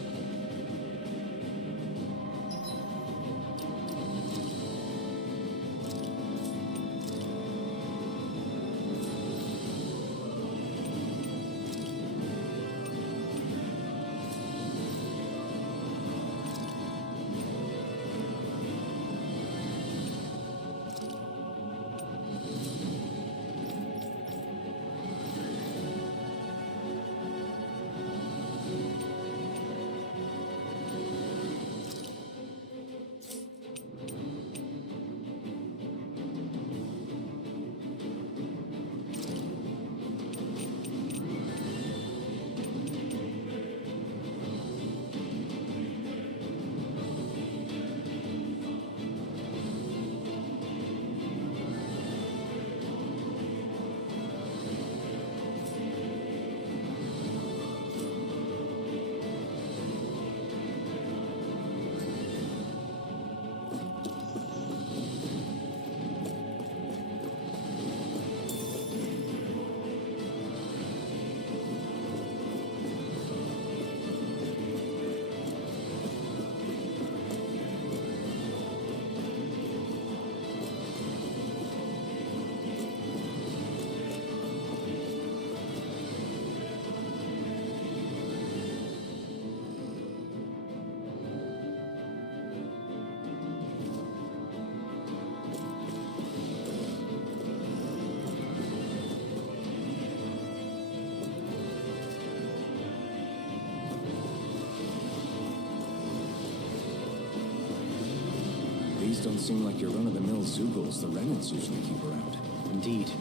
These don't seem like your run-of-the-mill Zoogles the Renans usually keep around. Indeed.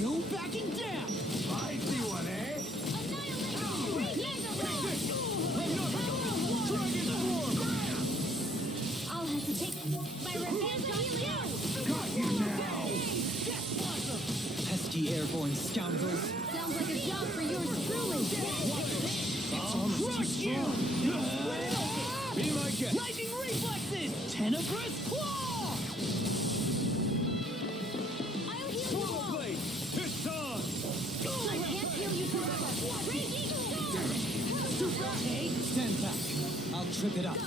No backing down. I see one, eh? Dragon Sword! I'll have to take my revenge on you. Got you now! Pesky airborne scoundrels. Sounds like a job for yours truly. Crush you. Be my guest! Lightning reflexes. Tenebrous claw. I'll heal you Swallow all. blade! It's on! I can't heal you forever. Raging storm. Stand back. I'll trip it up.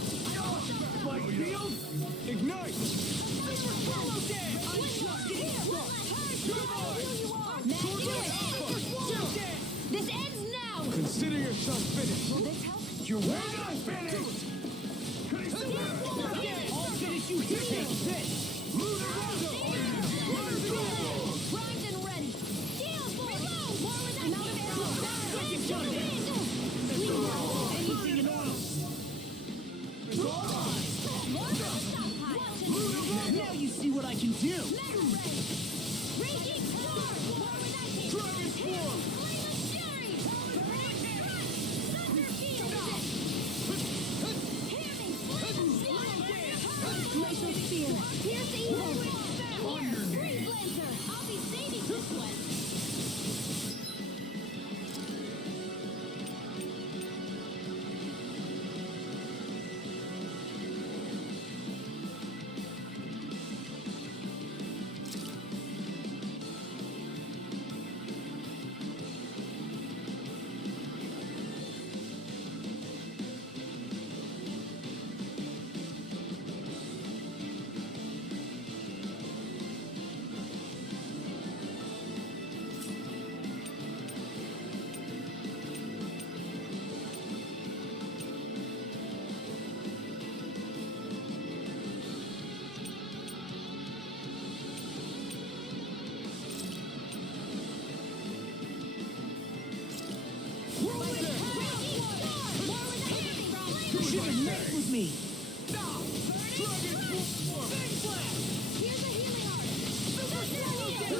My field? Ignite! Swallow dance. I'm just getting started. This ends now. Consider yourself finished! Will this help? You're way not finished! I'll finish you here. Take this. Primed and ready. Deal for reload. More with that arrow. Second jump. Anything in order. Now you see what I can do. Raging storm. More with that Dragon Sword! Glacial Spear. Pierce evil. Here, Freeze Lancer. I'll be saving this one.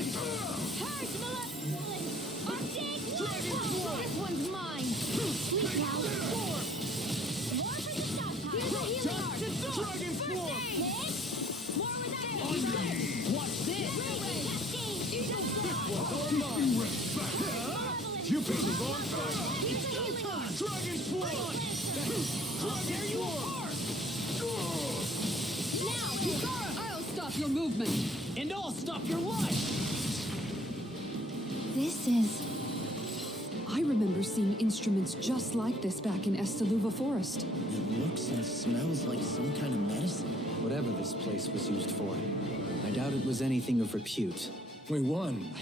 Purge Malevolent! Arctic Dragon Warfare! Sword! This one's mine! Sweet Take cow! this! More for the stockpile! Here's a healing Touch art! the Dragon First Sword! aid! Hit! More with that! Watch this! Blazing Cascade! Eagle Fly! All mine! You picked the wrong fight! Here's a healing art! Dragon Sword! Dragon Sword! Now! I'll stop your movement! And I'll stop your life! This is... I remember seeing instruments just like this back in Estaluva Forest. It looks and smells like some kind of medicine. Whatever this place was used for, I doubt it was anything of repute. We won.